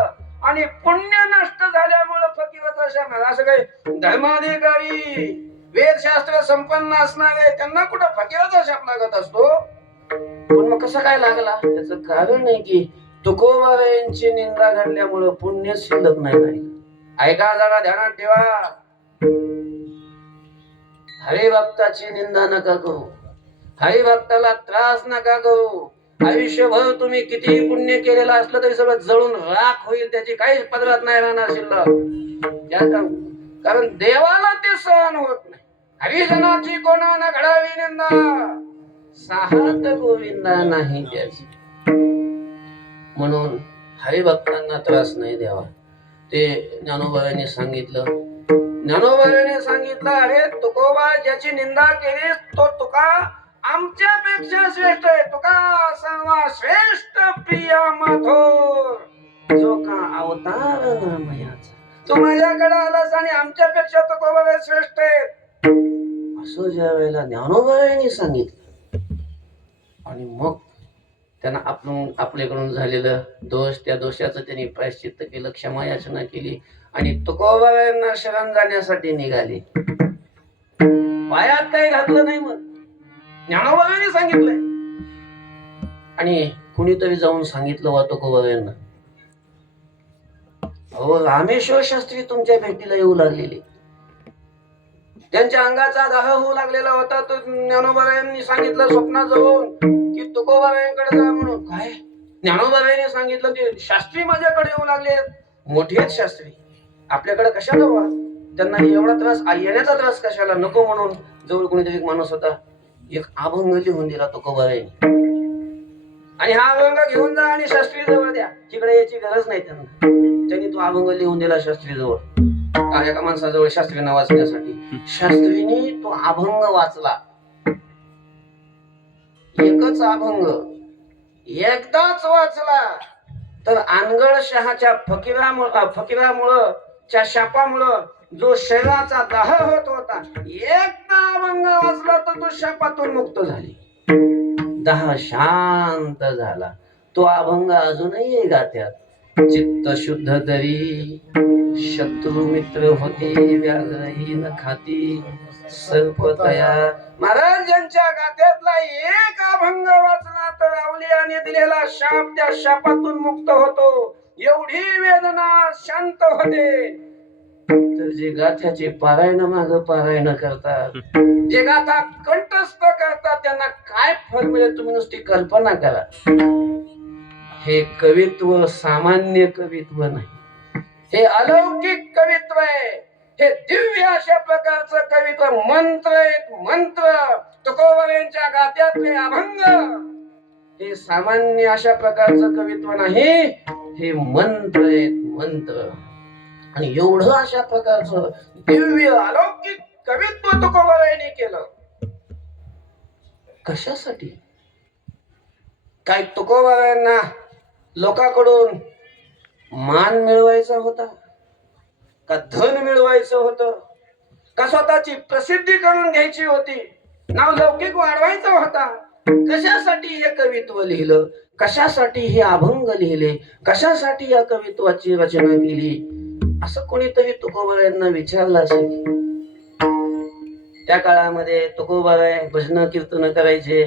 आणि पुण्य नष्ट झाल्यामुळं फकीराचा शाप. असं काही धर्माधिकारी वेदशास्त्र संपन्न असणारे त्यांना कुठं फकीराचा शाप लागत असतो. पण मग कसं काय लागला, त्याचं कारण आहे की तुकोबारायांची निंदा घडल्यामुळं पुण्य शिल्लक नाही राहिलं. ऐका जरा ध्यानात ठेवा, हरिभक्ताची निंदा नका करू, हरिभक्ताला त्रास नका करू. आयुष्यभर तुम्ही किती पुण्य केलेलं असलं तरी सगळं जळून राख होईल, त्याची काहीच पदरात नाही राहणार शिल्लक. कारण देवाला ते सहन होत नाही. हरिजनाची कोणाला घडावी निंदा, साहत गोविंदा नाही त्याची. म्हणून हरिभक्तांना त्रास नाही द्यावा. ते ज्ञानोबारांनी सांगितलं. ज्ञानोबारांनी सांगितलं, अरे तुकोबा ज्याची निंदा केली तो तुका आमच्यापेक्षा श्रेष्ठ आहे. तुका सर्वा श्रेष्ठ प्रिया माथोर, जो का अवतार नामयाचा, तू माझ्याकडे आलास आणि आमच्यापेक्षा तुकोबा श्रेष्ठ आहे, असं ज्या वेळेला ज्ञानोबारांनी सांगितलं. आणि मग त्यांना आपल्याकडून झालेलं दोष, त्या दोषाचं त्यांनी प्रायश्चित्त केलं, क्षमा याचना केली आणि तुकोबारायांना शरण जाण्यासाठी निघाले. पायात काही घातलं नाही, मग ज्ञानोबारांनी सांगितलंय. आणि कुणीतरी जाऊन सांगितलं वा तुकोबारायांना, अहो रामेश्वर शास्त्री तुमच्या भेटीला येऊ लागलेले. त्यांच्या अंगाचा दाह होऊ लागलेला होता. तो ज्ञानोबारायांनी सांगितलं स्वप्नात जाऊन की तुकोबारायांकडे जा म्हणून. काय ज्ञानोबारायांनी सांगितलं, ते शास्त्री माझ्याकडे येऊ लागले, मोठेच शास्त्री, आपल्याकडे कशाला वा, त्यांना एवढा त्रास, येण्याचा त्रास कशाला, नको म्हणून जवळ कोणीतरी एक माणूस होता, एक अभंग लिहून दिला तुकोबारायांनी. आणि हा अभंग घेऊन जा आणि शास्त्री जवळ द्या, तिकडे याची गरज नाही त्यांना. त्यांनी तो अभंग लिहून दिला शास्त्री जवळ, एका माणसाजवळ शास्त्रींना वाचण्यासाठी. शास्त्रीने तो अभंग वाचला, एकच अभंग एकदाच वाचला, तर अनगड शहाच्या फकीरामुळं च्या शापामुळं जो शरीराचा दाह होत होता, एकदा अभंग वाचला तर तो शापातून मुक्त झाली, दाह शांत झाला. तो अभंग अजूनही गात्यात. चित्त शुद्ध तरी शत्रू मित्र होती, व्याघ्रही न खाती सर्प तया. महाराज यांच्या गात्यातला एक अभंग वाचला तर अवलियाने दिलेला शाप त्या शापातून मुक्त होतो, एवढी वेदना शांत होते. तर जे गाथ्याचे पारायण माग पारायण करतात, जे गाथा कंठस्थ करतात, त्यांना काय फळ मिळेल तुम्ही नुसती कल्पना करा. हे कवित्व सामान्य कवित्व नाही, हे अलौकिक कवित्व आहे. हे दिव्य अशा प्रकारचं कवित्व, मंत्र आहेत मंत्र. तुकोबारायांच्या गात्यातले अभंग हे सामान्य अशा प्रकारचं कवित्व नाही, हे मंत्र आहेत मंत्र. आणि एवढं अशा प्रकारचं दिव्य अलौकिक कवित्व तुकोबारायांनी केलं. कशासाठी? काय तुकोबारायांना लोकांकडून मान मिळवायचा होता, का धन मिळवायचं होतं, का स्वतःची प्रसिद्धी करून घ्यायची होती, नाव लौकिक वाढवायचा होता? कशासाठी हे कवित्व लिहिलं, कशासाठी हे अभंग लिहिले, कशासाठी या कवित्वाची रचना केली, असं कोणीतरी तुकोबारायांना विचारलं असेल. त्या काळामध्ये तुकोबाराय भजन कीर्तन करायचे,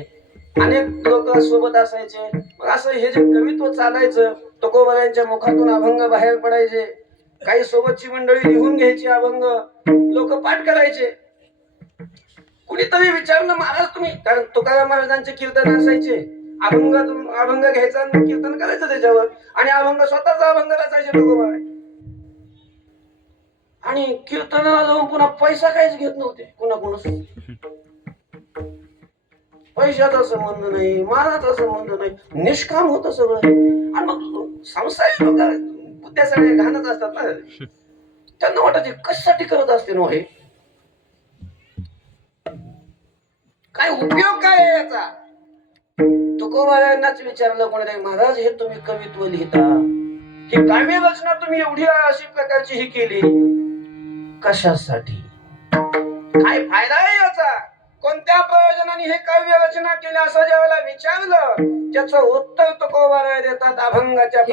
अनेक लोक सोबत असायचे. मग असं हे जे कवित्व चालायचं, तुकोबारायांच्या मुखातून अभंग बाहेर पडायचे, काही सोबतची मंडळी लिहून घ्यायची अभंग, लोक पाठ करायचे. कुणीतरी विचारलं, महाराज तुम्ही, कारण तुकाराम महाराजांचे कीर्तन असायचे, अभंग घ्यायचा आणि कीर्तन करायचं त्याच्यावर, आणि अभंग स्वतःचा अभंग रचायचे तुकोबाराय. आणि कीर्तनाला जाऊन पुन्हा पैसा काहीच घेत नव्हते कुणाकडून. पैशाचा संबंध नाही, मानाचा संबंध नाही, निष्काम होतं सगळं. आणि मग संसारिक लोक बुद्ध्या सगळे घाणच असतात ना, त्यांना वाटत कशासाठी करत असते ना हे, काय उपयोग काय आहे याचा. तुकोबारायांनाच विचारलं कोणी, महाराज हे तुम्ही कवित्व लिहिता, ही काव्य रचना तुम्ही एवढी अशी प्रकारची ही केली, कशासाठी, काय फायदा आहे याचा, कोणत्या प्रयोजनाने हे काव्य रचना केली, असं ज्यावेळेला विचारलं, त्याचं उत्तर तुकोबाराय देतात अभंगाच्या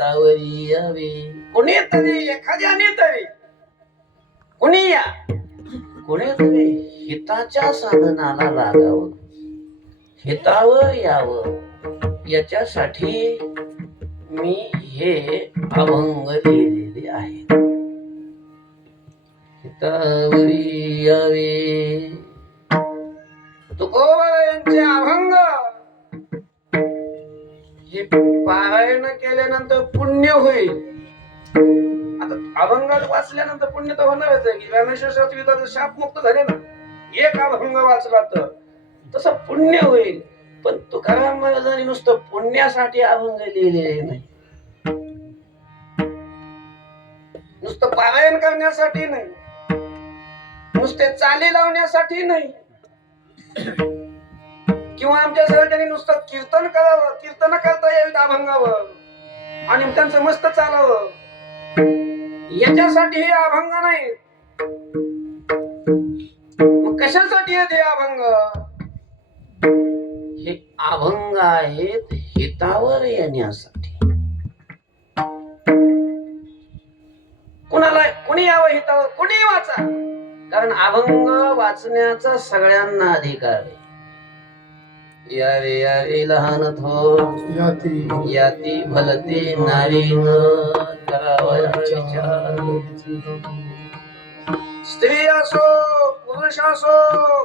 हितावरी यावे. कुणीतरी एखाद्याने तरी कुणी या कुणीतरी हिताच्या साधनाला लागावं, हितावर यावं, याच्यासाठी मी हे अभंग लिहिलेले आहेत. हितावरी यावे तुकोबारायांचे अभंग हे पारायण केल्यानंतर पुण्य होईल. आता अभंग वाचल्यानंतर पुण्य तर होणारच आहे की रामेश्वर शास्त्री शाप मुक्त झाले ना, एक अभंग वाचला तर तसं पुण्य होईल. पण तुकाराम महाराजांनी नुसतं पुण्यासाठी अभंग लिहिलेले नाही, नुसतं पारायण करण्यासाठी नाही, नुसते चाली लावण्यासाठी नाही, किंवा आमच्या सगळ्यांनी नुसतं कीर्तन करावं, कीर्तन करता यावीत अभंगावर आणि त्यांचं मस्त चालावं याच्यासाठी हे अभंग नाही. मग कशासाठी आहेत हे अभंग? हे अभंग आहेत हितावर येण्यासाठी. कुणाला कुणी यावं हितावर, कुणी वाचा, कारण अभंग वाचण्याचा सगळ्यांना अधिकार आहे. यावे यावे लहान थोर याती भलते नारी स्त्री असो पुरुष असो,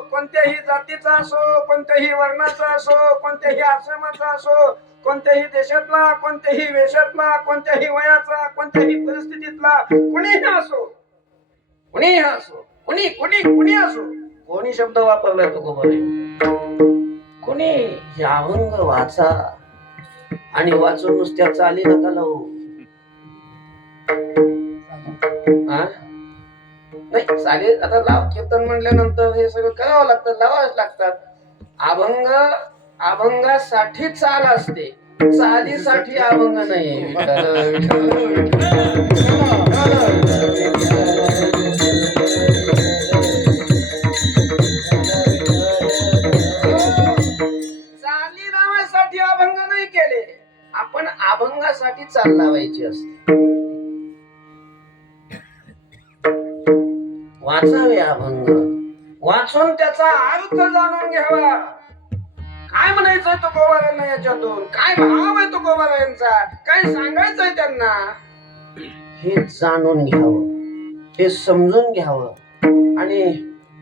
कोणत्याही जातीचा असो, कोणत्याही वर्णाचा असो, कोणत्याही आश्रमाचा असो, कोणत्याही देशातला, कोणत्याही वेशातला, कोणत्याही वयाचा, कोणत्याही परिस्थितीतला कुणीही असो, कुणीही असो, कुणी कुणी कुणी असो, कोणी शब्द वापरलाय तो कुणी हे अभंग वाचा आणि वाचून नुसत्या चाली नका लावू. नाही चालेल, आता लाव कीर्तन म्हणल्यानंतर हे सगळं करावं लागतं, लावावंच लागतात. अभंगासाठी चाल असते, चालीसाठी अभंग नाही. चाली लावायसाठी अभंग नाही केले आपण, अभंगासाठी चाल लावायची असते. वाचावे अभंग, वाचून त्याचा अर्थ जाणून घ्यावा. काय म्हणायचंय तुकोबारायांना याच्यातून, काय भाव आहे तुकोबारायांचा, काय सांगायचंय त्यांना, हे जाणून घ्यावं, हे समजून घ्यावं. आणि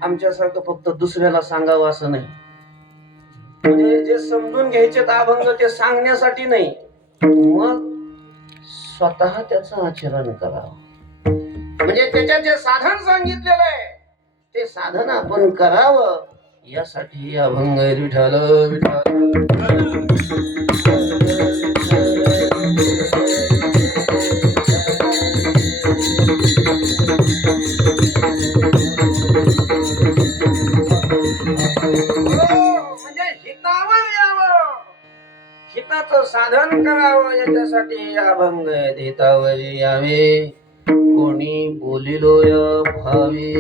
आमच्यासारखं फक्त दुसऱ्याला सांगावं असं नाही. म्हणजे जे समजून घ्यायचे अभंग ते सांगण्यासाठी नाही, मग स्वतः त्याचं आचरण करावं. म्हणजे त्याच्यात जे साधन सांगितलेलं आहे ते साधन आपण करावं, यासाठी अभंग विठ्ठल म्हणजे हितावर यावं, हिताचं साधन करावं, याच्यासाठी अभंग हितावर यावे, कोणी बोलिलो भावे.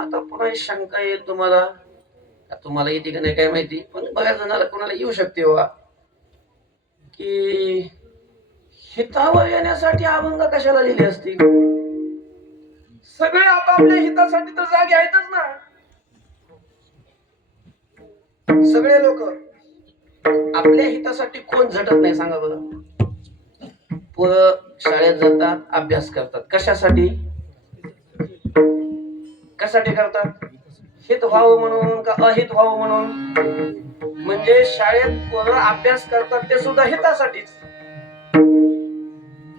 आता पुन्हा शंका येईल तुम्हाला, येते का नाही काय माहिती, पण बऱ्याच जणांना कोणाला येऊ शकते वा की हितावर येण्यासाठी अभंग कशाला लिहिले असतील. सगळे आपापल्या हितासाठी तर जागे आहेतच ना. सगळे लोक आपल्या हितासाठी कोण झटत नाही सांगा बरं. पोरं शाळेत जातात, अभ्यास करतात, कशासाठी कशासाठी करतात, हित व्हावं म्हणून का अहित व्हावं म्हणून. म्हणजे शाळेत पोरं अभ्यास करतात ते सुद्धा हितासाठीच.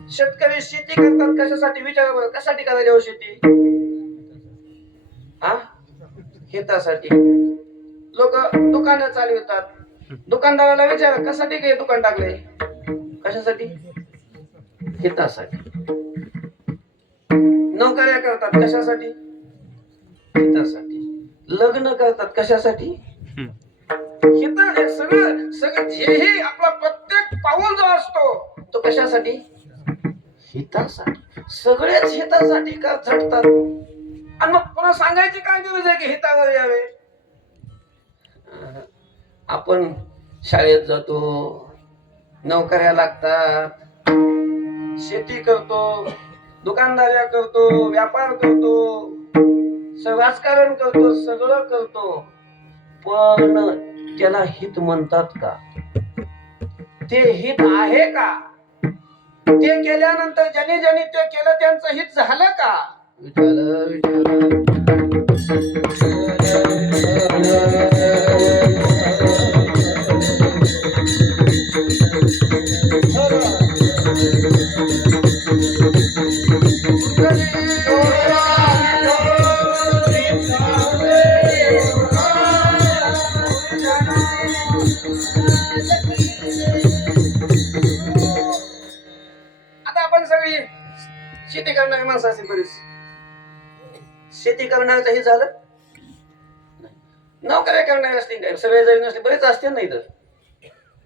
शेतकरी शेती करतात कशासाठी, विचार बरं, कशासाठी करायची हो शेती, हितासाठी. लोक दुकानं चालवतात, दुकानदाराला विचार कशासाठी काही दुकान टाकले, कशासाठी, हितासाठी. नोकऱ्या करतात कशासाठी, हितासाठी. लग्न करतात कशासाठी, हित. सगळं सगळं जेही आपला प्रत्येक पाऊल जो असतो तो कशासाठी, हितासाठी. सगळेच हितासाठी का झटतात. आणि मग पुन्हा सांगायची काय गरज आहे की हितावर यावे. आपण शाळेत जातो, नोकऱ्या लागतात, शेती करतो, दुकानदाऱ्या करतो, व्यापार करतो, राजकारण करतो, सगळं करतो, पण त्याला हित म्हणतात का? ते हित आहे का? ते केल्यानंतर ज्यांनी ज्यांनी ते केलं त्यांचं हित झालं का? विठ्ठल आता आपण सगळी शेती करणारी माणसं असेल बरीच. शेती करणाऱ्याचं हे झालं, नोकऱ्या करणारे असतील काय सगळे जरी नसले बरेच असतील नाही तर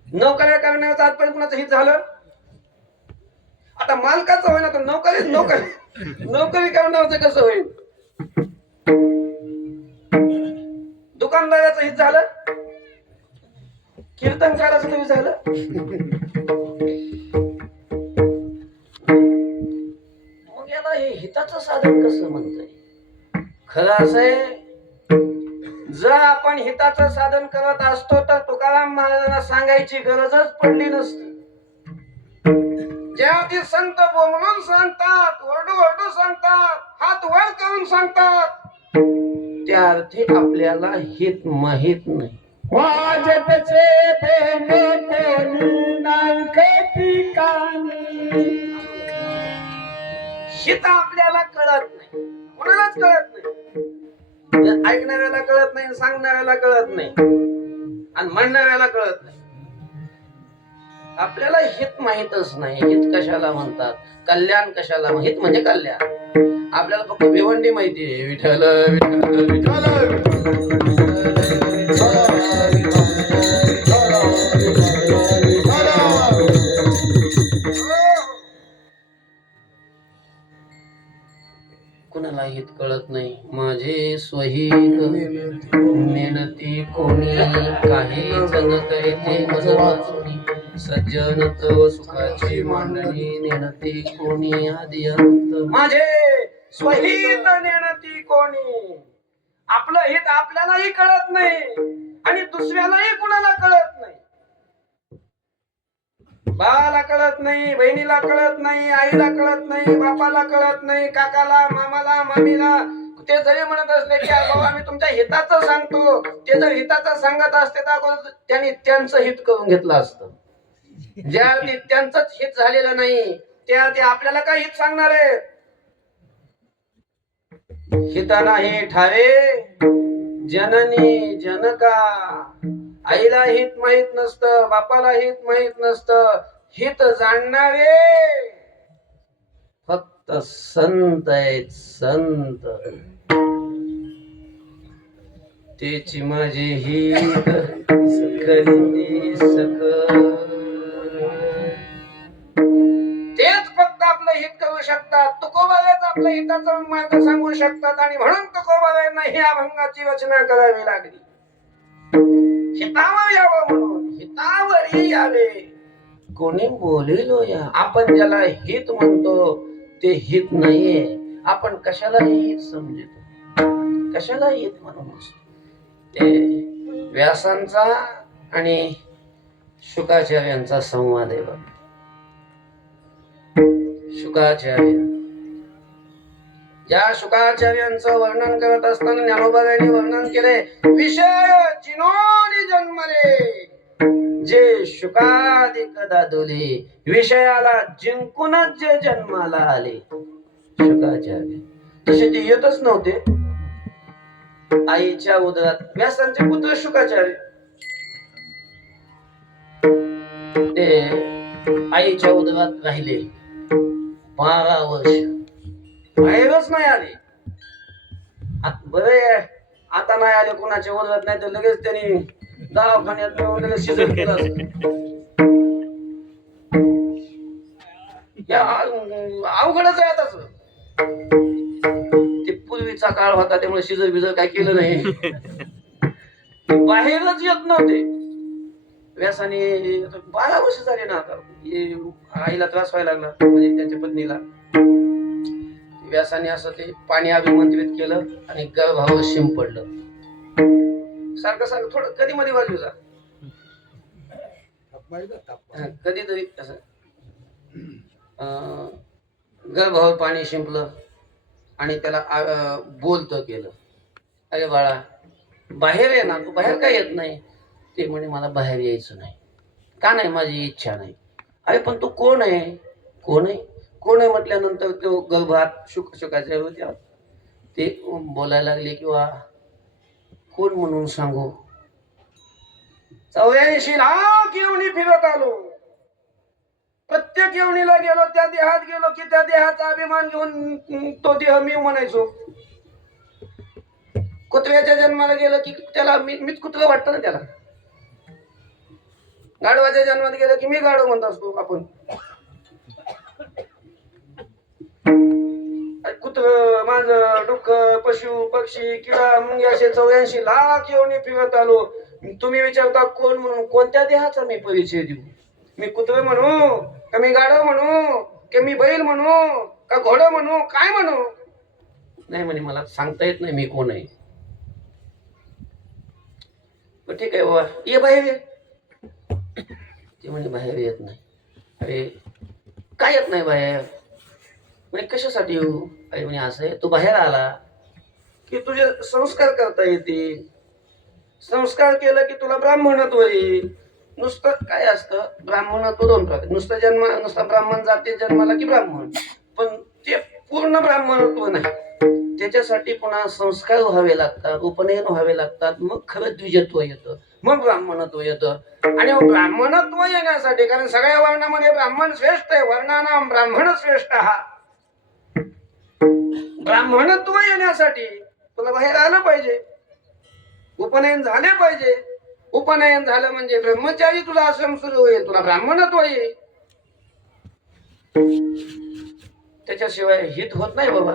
नोकऱ्या करण्याचं आजपर्यंत कुणाचं हित झालं. आता मालकाचं होईना तर नोकरी करण्याचं कसं होईल? दुकानदाराचं हित झालं, कीर्तनकाराचं तरी झालं. मग याला हे हिताचं साधन कसं म्हणताय? खरं असं आहे, जर आपण हिताचं साधन करत असतो तर तुकाराम महाराजांना सांगायची गरजच पडली नसती. ज्या ती संत बोंबलून सांगतात, ओरडू सांगतात, हात वर करून सांगतात, त्या अर्थी आपल्याला हित माहित नाही. वाजतचे प्रेम कोणी नाही ठिकाणी. हित आपल्याला कळत नाही, कोणालाच कळत नाही. ऐकणाऱ्याला कळत नाही, सांगणाऱ्याला कळत नाही आणि म्हणणाऱ्याला कळत नाही. आपल्याला हित माहितच नाही. हित कशाला म्हणतात, कल्याण कशाला, हित म्हणजे कल्याण. आपल्याला फक्त भिवंडी माहितीये. विठ्ठल विठ्ठल विठ्ठल कुणाला हित कळत नाही. माझे स्वहित मेहनती कोणी, काही जण करीते मज वाचुनी. सज्जन तव सुखाची मांडणी, नेणती कोणी आदि अंत. माझे स्वहित नेणती कोणी. आपलं हित आपल्यालाही कळत नाही आणि दुसऱ्यालाही कुणाला कळत नाही. भावाला कळत नाही, बहिणीला कळत नाही, आईला कळत नाही, बापाला कळत नाही, काकाला, मामाला, मामीला. ते जरी म्हणत असले की बाबा आम्ही तुमच्या हिताचं सांगतो, ते जर हिताचं सांगत असते तर त्यांनी त्यांचं हित करून घेतलं असतं. ज्या त्यांचंच हित झालेलं नाही त्या ते आपल्याला काय हित सांगणार आहे? हित नाही ठावे जननी जनका. आईला हित माहित नसतं, बापाला हित माहित नसतं. हित जाणणारे फक्त संत आहेत, संत. तेची माझे हित करीती सख. तेच फक्त आपलं हित करू शकतात. तुकोबारायच आपल्या हिताचा मार्ग सांगू शकतात आणि म्हणून तुकोबारायांना ही अभंगाची रचना करावी लागली. हितावर यावं म्हणून, हितावरी यावे कोणी बोलिलो या. आपण ज्याला हित म्हणतो ते हित नाहीये. आपण कशालाही हित समजतो, कशाला हित म्हणून असतो. ते व्यासांचा आणि शुकाचार्यांचा संवाद आहे. शुकाचार्य, ज्या शुकाचार्यांचं वर्णन करत असताना ज्ञानोबांनी वर्णन केले, विषय जिनोनी जन्मले जे शुकादिक दादुले. विषयाला जिंकूनच जे जन्माला आले शुकाचार्य. तसे ते येतच नव्हते. आईच्या उदरात व्यासांचे पुत्र शुकाचार्य, ते आईच्या उदरात राहिले 12 वर्ष, बाहेरच नाही आले. बरे आता नाही आले, कोणाच्या उदरात नाही तर लगेच त्यांनी दवाखान्यात लगेच शिजत केलं. अवघडच आहे आताच. ते पूर्वीचा काळ होता त्यामुळे शिजर बिजर काय केलं नाही. बाहेरच येत नव्हते. व्यासाने 12 वर्ष झाले ना आता आईला त्रास व्हायला लागला म्हणजे त्यांच्या पत्नीला. व्यासाने असं ते पाणी अभिमंत्रित केलं आणि गर्भावर शिंपडलं. सारखं सारखं थोडं कधी मध्ये वाजू जा कधीतरी असं गर्भावर पाणी शिंपलं आणि त्याला बोलतं केलं. अरे बाळा बाहेर ये ना, तू बाहेर काय येत नाही? ते म्हणे मला बाहेर यायचं नाही. का नाही? माझी इच्छा नाही. अरे पण तू कोण आहे? कोण आहे? कोण आहे म्हटल्यानंतर तो गर्भात शुकाच्या होत्या ते बोलायला लागले किंवा कोण म्हणून सांगू? 84 लाख येवणी फिरत आलो. प्रत्येक येवणीला गेलो, त्या देहात गेलो की त्या देहाचा अभिमान घेऊन तो देह मी म्हणायचो. कुत्र्याच्या जन्माला गेलं की त्याला मीच कुत्र वाटतं ना त्याला. गाढवाच्या जन्मात गेलं की मी गाढव म्हणत असतो आपण. कुत्र माझं डुक्कर पशु पक्षी किंवा मुंगी असे 84 लाख येवणी फिरत आलो. तुम्ही विचारता कोण म्हणून? कोणत्या देहाचा मी परिचय देऊ? मी कुत्र म्हणू का मी गाढव म्हणू का मी बैल म्हणू का घोडा म्हणू काय म्हणू? नाही म्हणे मला सांगता येत नाही मी कोण आहे. ठीक आहे बाबा ये बाहेर ये. ते म्हणे बाहेर येत नाही. अरे काय येत नाही बाहेर? म्हणे कशासाठी येऊ? अरे म्हणे असं आहे तू बाहेर आला की तुझे संस्कार करता येतील. संस्कार केलं की तुला ब्राह्मणत्व येईल. नुसतं काय असतं ब्राह्मणत्व 2 प्रकार. नुसता ब्राह्मण जाते जन्माला की ब्राह्मण, पण ते पूर्ण ब्राह्मणत्व नाही. त्याच्यासाठी पुन्हा संस्कार व्हावे लागतात, उपनयन व्हावे लागतात, मग खरं द्विजत्व येतं, मग ब्राह्मणत्व येतं. आणि ब्राह्मणत्व येण्यासाठी कारण सगळ्या वर्णामध्ये ब्राह्मण श्रेष्ठ आहे. वर्णानाम ब्राह्मण श्रेष्ठ हा. ब्राह्मणत्व येण्यासाठी तुला बाहेर आलं पाहिजे, उपनयन झाले पाहिजे. उपनयन झालं म्हणजे ब्रह्मचारी तुला आश्रम सुरू होईल, तुला ब्राह्मणत्व येईल. त्याच्याशिवाय हित होत नाही बाबा.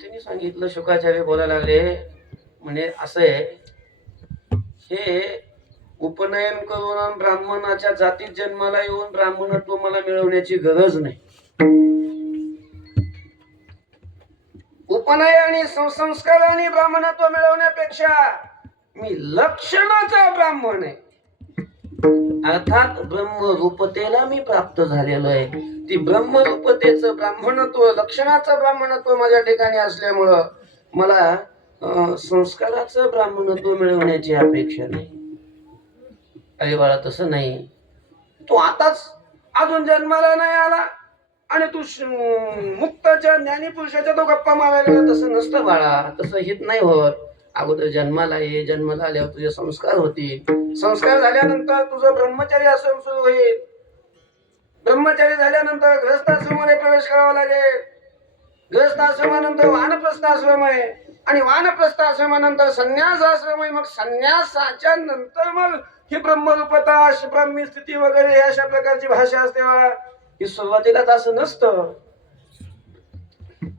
त्यांनी सांगितलं, शुकाचार्य बोलायला लागले म्हणजे असं आहे हे उपनयन करून ब्राह्मणाच्या जातीत जन्माला येऊन ब्राह्मणत्व मला मिळवण्याची गरज नाही. उपनयन आणि संस्कार आणि ब्राह्मणत्व मिळवण्यापेक्षा मी लक्षणाचा ब्राह्मण आहे. अर्थात ब्रह्मरूपतेला मी प्राप्त झालेलो आहे. ती ब्रह्मरूपतेचं ब्राह्मणत्व लक्षणाचं ब्राह्मणत्व माझ्या ठिकाणी असल्यामुळं मला संस्काराचं ब्राह्मणत्व मिळवण्याची अपेक्षा नाही. अरे बाळा तसं नाही. तू आताच अजून जन्माला नाही आला आणि तू मुक्ताच्या ज्ञानीपुरुषाच्या तो गप्पा मारायला. तसं नसतं बाळा, तसं हित नाही होत. अगोदर जन्माला ये. जन्माला आल्यावर तुझे संस्कार होतील. संस्कार झाल्यानंतर तुझं ब्रह्मचारी आश्रम सुरू होईल. ब्रह्मचारी झाल्यानंतर गृहस्थाश्रमामध्ये प्रवेश करावा लागेल. गृहस्थाश्रमानंतर वानप्रस्थ आश्रम आहे आणि वानप्रस्थ आश्रमानंतर संन्यास आश्रम आहे. मग संन्यासाच्या नंतर मग ही ब्रह्मरूपता ब्रह्मी स्थिती वगैरे अशा प्रकारची भाषा असते बाळा. ही सुरुवातीलाच असं नसतं.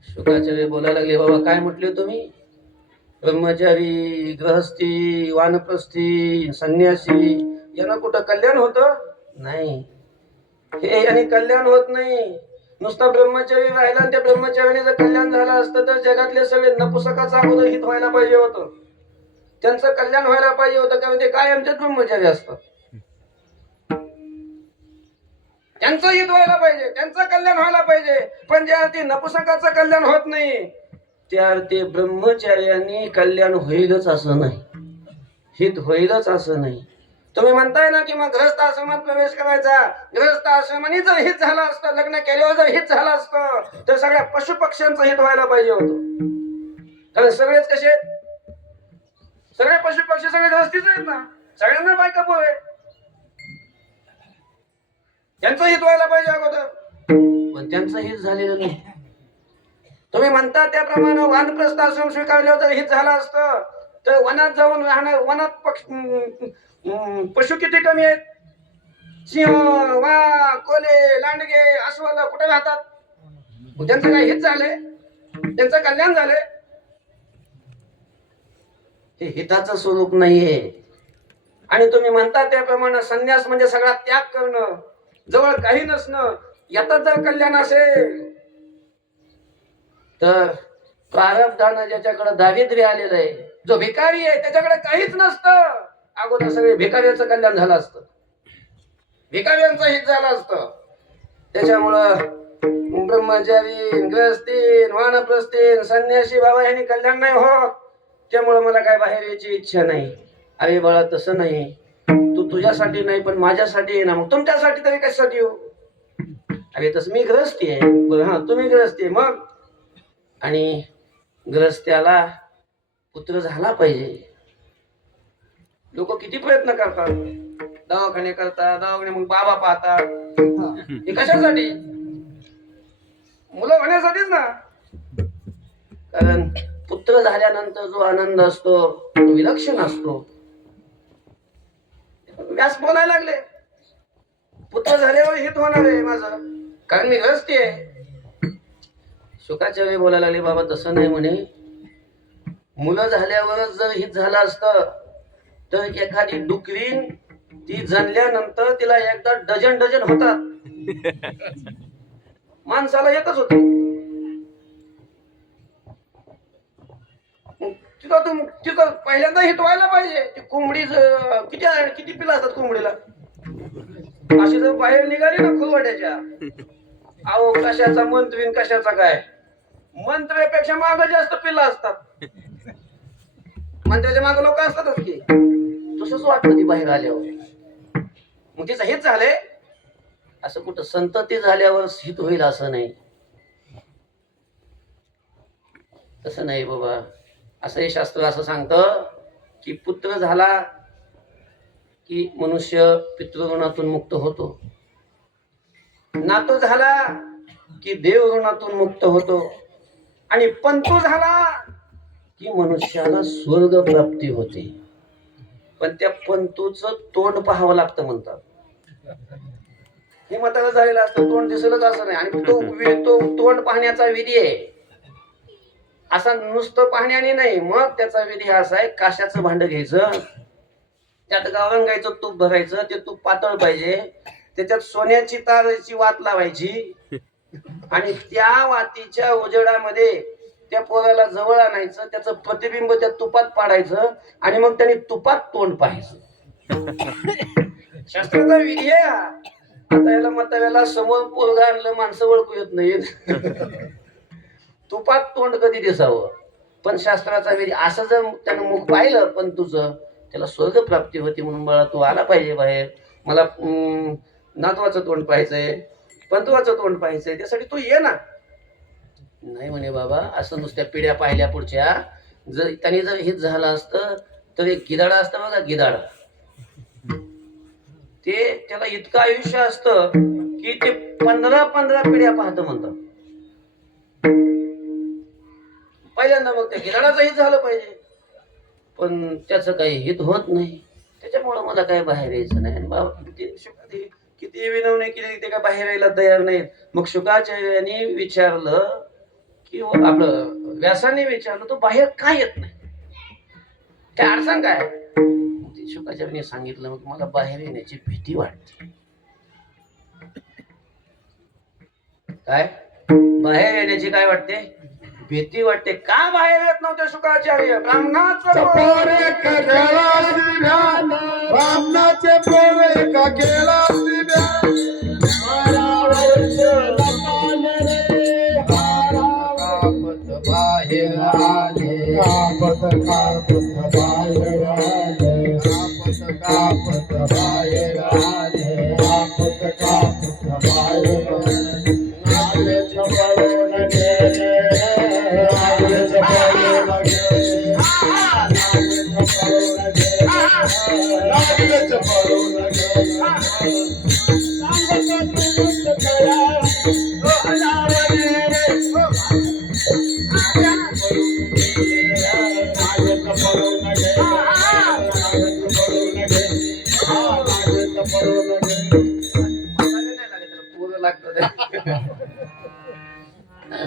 शुकाचार्य बोलायला लागले, बाबा काय म्हटले तुम्ही? ब्रह्मचारी गृहस्थी वानप्रस्थी संन्यासी यांना कुठं कल्याण होतं? नाही. हे यांनी कल्याण होत नाही. नुसता ब्रह्मचारी राहिला आणि त्या ब्रह्मचार्याने जर कल्याण झालं असतं तर जगातले सगळे नपुसकाचा अगोदर हित व्हायला पाहिजे होतं. त्यांचं कल्याण व्हायला पाहिजे होतं, कारण ते कायमचे ब्रह्मचारी असतात. त्यांचं हित व्हायला पाहिजे, त्यांचं कल्याण व्हायला पाहिजे. पण ज्या अर्थी नपुसकाचं कल्याण होत नाही त्या अर्थी ब्रह्मचार्याने कल्याण होईलच असं नाही, हित होईलच असं नाही. तुम्ही म्हणताय ना की मग गृहस्थ आश्रमात प्रवेश करायचा. गृहस्थ आश्रमाने जर हित झालं असतं, लग्न केल्यावर जर हित झालं असतं तर सगळ्या पशु पक्ष्यांचं हित व्हायला पाहिजे होतं. कारण सगळेच कसे आहेत? सगळे पशु पक्षी सगळे गृहस्थीच आहेत ना. सगळ्यांना बायका पोर आहे. त्यांचं हित व्हायला पाहिजे अगोदर, पण त्यांचं हित झालेलं नाही. तुम्ही म्हणता त्याप्रमाणे वानप्रस्थ आश्रम स्वीकारल्यावर जर हित झालं असतं तर वनात जाऊन राहणार. वनात पशु किती कमी आहेत? सिंह, वाघ, कोले, लांडगे, अस्वल कुठे राहतात? त्यांचं काय हित झाले? त्यांचं कल्याण झाले? हे हिताचं स्वरूप नाहीये. आणि तुम्ही म्हणता त्याप्रमाणे संन्यास म्हणजे सगळा त्याग करणं, जवळ काही नसणं, यातच जर कल्याण असेल तर प्रारब्धानं ज्याच्याकडे दारिद्र्य आलेलं आहे, जो भिकारी आहे त्याच्याकडे काहीच नसतं, अगोदर सगळे भिकाऱ्याचं कल्याण झालं असतं, भिकाऱ्यांचं हित झालं असतं. त्याच्यामुळं ब्रह्मचारी, गृहस्थी, वानप्रस्थी, संन्यासी बाबा यांनी कल्याण नाही होत. त्यामुळं मला काय बाहेर यायची इच्छा नाही. अरे बाळा तसं नाही, तू तुझ्यासाठी नाही पण माझ्यासाठी आहे ना, मग तुमच्यासाठी तरी कशासाठी हो? अरे तसं मी गृहस्थी आहे. हा तुम्ही गृहस्थी आहे मग, आणि गृहस्थ्याला पुत्र झाला पाहिजे. लोक किती प्रयत्न करतात, दवाखाने करतात, दवाखाने मग बाबा पाहतात, हे कशासाठी? मुलं होण्यासाठीच ना. कारण पुत्र झाल्यानंतर जो आनंद असतो तो विलक्षण असतो. व्यास बोलायला लागले, पुत्र झाल्यावर हित होणार आहे माझं, कारण मी गृहस्थी आहे. शुकाचार्य बोलायला लागले, बाबा तसं नाही म्हणे, मुलं झाल्यावरच जर हित झालं असतं तर एखादी डुकरी ती जणल्यानंतर तिला एकदा डझन डझन होतात, माणसाला एकच होत. तिथं पहिल्यांदा हिट व्हायला पाहिजे. ती कोंबडी किती किती पिलं असतात कोंबडीला, अशी जर बाहेर निघाली ना खुलवाट्याच्या, अहो कशाचा मंत्री कशाचा काय, मंत्र्यापेक्षा माग जास्त पिल्ला असतात, मंत्र्याच्या माग लोक असतातच की. तसंच वाटतं ती बाहेर आल्यावर. मग तिचं हित झालंय, असं कुठं संतती झाल्यावर हित होईल असं नाही. तसं नाही बाबा. असं हे शास्त्र असं सांगतं की पुत्र झाला की मनुष्य पितृऋणातून मुक्त होतो, नातू झाला की देव ऋणातून मुक्त होतो, आणि पंतू झाला की मनुष्याला स्वर्ग प्राप्ती होते. पण त्या पंतूचं तोंड पाहावं लागतं म्हणतात. हे म्हातारा झालेलं असतं, तोंड दिसलंच असं नाही, आणि तो तोंड पाहण्याचा विधी आहे. असा नुसतं पाहण्याने नाही, मग त्याचा विधी असा आहे, काशाचं भांड घ्यायचं, त्यात गावरण गायचं तूप भरायचं, ते तूप पातळ पाहिजे, त्याच्यात सोन्याची ताराची वात लावायची, आणि त्या वातीच्या उजेडामध्ये त्या पोराला जवळ आणायचं, त्याचं प्रतिबिंब त्या तुपात पाडायचं, आणि मग त्याने तुपात तोंड पाहायचं. शास्त्राचा विधी आहे. आता याला म्हाताऱ्याला समोर पोरगा आणलं, माणसं ओळखू येत नाही, तुपात तोंड कधी दिसावं. पण शास्त्राचा विधी असं जर त्यानं मुख पाहिलं पण तुझं, त्याला स्वर्ग प्राप्ती होती. म्हणून बाळा तू आला पाहिजे बाहेर, मला नातवाचं तोंड पाहायचंय, पंतवाचं तोंड पाहायचंय, त्यासाठी तू ये ना. नाही म्हणे बाबा, असं नुसत्या पिढ्या पाहिल्या पुढच्या, जर त्यांनी जर हित झालं असतं तर एक गिधाड असतं बघा, गिधाड, ते त्याला इतकं आयुष्य असतं की ते 15 पिढ्या पाहतं म्हणतात पहिल्यांदा. मग त्या गिधाडाचं हित झालं पाहिजे, पण त्याचं काही हित होत नाही. त्याच्यामुळं मला काही बाहेर यायचं नाही. आणि बाबा किती विनवणे केली, ते काय बाहेर यायला तयार नाहीत. मग शुकाचार्यांनी विचारलं की आपलं व्यासाने विचारलं, तो बाहेर काय येत नाही, काय अडचण काय? शुकाचार्यांनी सांगितलं, मग मला बाहेर येण्याची भीती वाटते. काय बाहेर येण्याची काय वाटते? भीती वाटते. का बाहेर येत नव्हते शुकाचार्य? ब्राह्मणाचं ब्राह्मणाचे पोरे का गेला बाहेर आले, कापत बाहेर आले, कापत बाहेर आले, कापत बाहेर आले, नागेच पळून गेले, नागेच पळून गेले, नागेच पळून गेले, नागेच पळून गेले,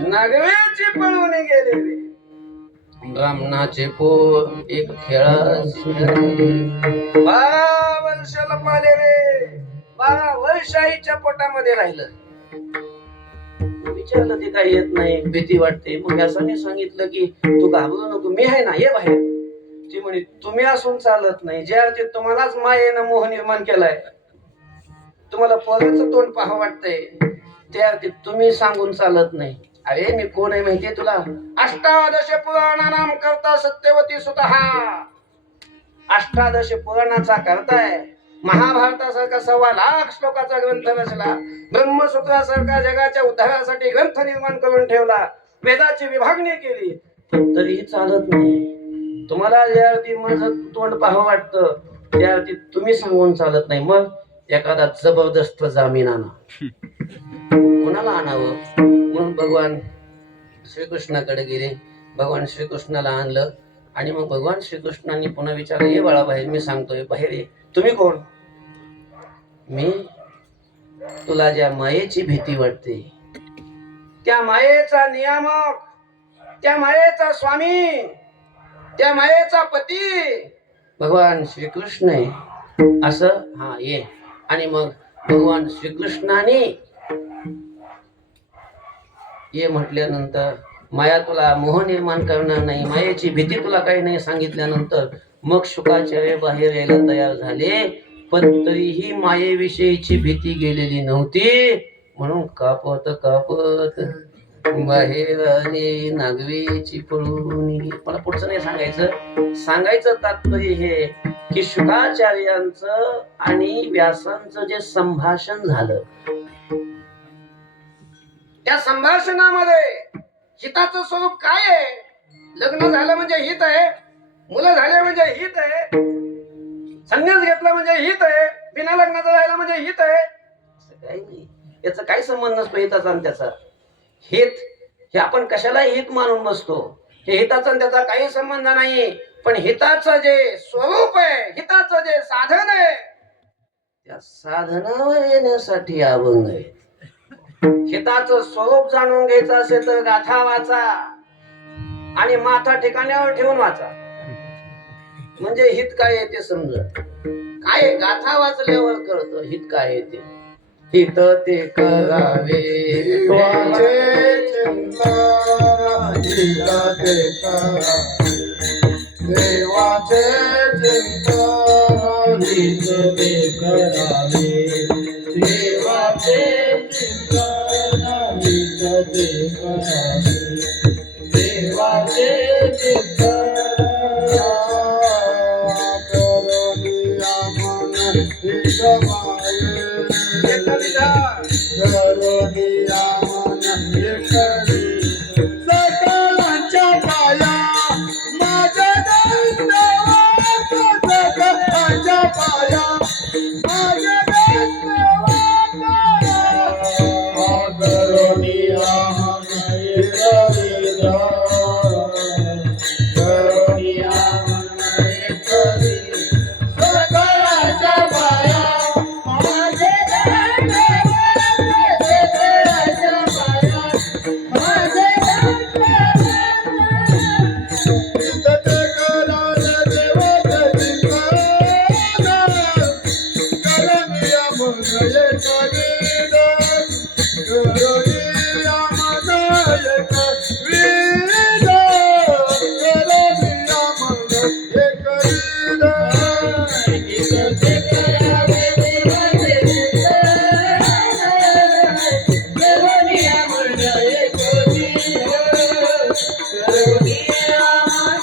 नागवेची पळून गेले. ब्राह्मणाचे पोर एक खेळास 12 वर्षाला पाले रे. 12 वर्ष आईच्या पोटामध्ये राहिलं. विचारलं ते काही येत नाही, भीती वाटते. मग व्यासाने सांगितलं की तू घाबरू नको, मी आहे ना, ये बाहेर. ती म्हणे तुम्ही असून चालत नाही. ज्या अर्थी तुम्हालाच मायेनं मोह निर्माण केलाय, तुम्हाला पोराचं तोंड पाहावं वाटतंय, त्या अर्थी तुम्ही सांगून चालत नाही. अरे मी कोण आहे माहितीये तुला? 18 पुराणानाम करता सत्यवती सुतः. 18 पुराणाचा करताय. महाभारतासारखा 1.25 श्लोकाचा ग्रंथ रचला. ब्रह्मसूत्रासारखा जगाच्या उद्धारासाठी ग्रंथ निर्माण करून ठेवला. वेदाची विभागणी केली, पण तरीही चालत नाही. तुम्हाला ज्या अर्थी माझं तोंड पाहावं वाटतं, त्या अर्थी तुम्ही सांगून चालत नाही. मग एखादा जबरदस्त जामीन आणा. कोणाला आणावं? म्हणून भगवान श्रीकृष्णाकडे गेले. भगवान श्रीकृष्णाला आणलं आणि मग भगवान श्रीकृष्णांनी पुन्हा विचारलं, ये बाळा बाहेर, मी सांगतोय, बाहेर ये. तुम्ही कोण? मी तुला ज्या मायेची भीती वाटते, त्या मायेचा नियामक, त्या मायेचा स्वामी, त्या मायेचा पती भगवान श्रीकृष्ण आहे. असं हा ये. आणि मग भगवान श्रीकृष्णाने ये म्हटल्यानंतर, माया तुला मोह निर्माण करणार नाही, मायेची भीती तुला काही नाही सांगितल्यानंतर मग शुकाचार्य बाहेर यायला तयार झाले. पण तरीही मायेविषयीची भीती गेलेली नव्हती. म्हणून कापत कापत बाहेर आले नागवेची पळून. मला पुढचं नाही सांगायचं तात्पर्य हे की शुकाचार्यांचं आणि व्यासांचं जे संभाषण झालं, त्या संभाषणामध्ये हिताचं स्वरूप काय आहे? लग्न झालं म्हणजे हित आहे, मुलं झाले म्हणजे हित आहे, संन्यास घेतला म्हणजे हित आहे, बिना लग्नाचं राहिला म्हणजे हित आहे. असं काही नाही. याचा काही संबंध नसतो हिताचा आणि त्याचा. हित हे आपण कशाला हित मानून बसतो, हे हिताचा आणि त्याचा काही संबंध नाही. पण हिताचं जे स्वरूप आहे, हिताचं जे साधन आहे, त्या साधनावर येण्यासाठी अभंग आहे. हिताचं स्वरूप जाणून घ्यायचं असेल तर गाथा वाचा आणि माथा ठिकाण्यावर ठेवून वाचा, म्हणजे हित काय आहे ते समजा. काय गाथा वाचल्यावर कळतं हित काय आहे ते. हित ते करावे वाचे चिंतन, हित ते करावे देवाचे चिंतन, हित ते करावे देवाचे चिंतन, हित ते करावे देवाचे चिंतन. करोनिया मन हित माये, करोनिया मन एकरी सकलांच्या पाया माझ्या दंडवत, सकलांच्या पाया माझ्या दंडवत. करोनिया मन एकरी, करोनिया मन एकरी सकलांच्या पाया माझे दंडवत, सकलांच्या पाया माझे दंडवत. हित ते करावे देवाचे चिंतन, करोनिया मन एकरी, करोनिया मन एकरी, करोनिया मन एकरी. हित ते करावे देवाचे चिंतन, करोनिया मन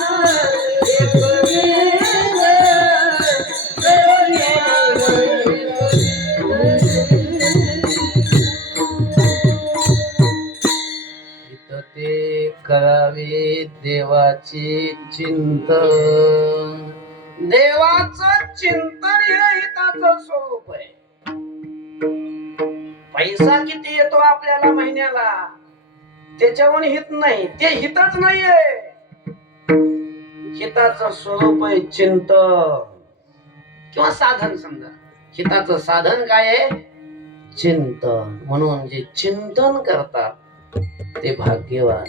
एकरी, करोनिया मन एकरी, करोनिया मन हित ते करावे देवाचे चिंतन. देवाचं चिंतन हे हिताचं स्वरूप आहे. पैसा किती येतो आपल्याला महिन्याला, त्याच्यावर हित नाही, ते हितच नाहीये. हिताचं स्वरूप आहे चिंतन किंवा साधन. समजा हिताचं साधन काय आहे? चिंतन. म्हणून जे चिंतन करतात ते भाग्यवान.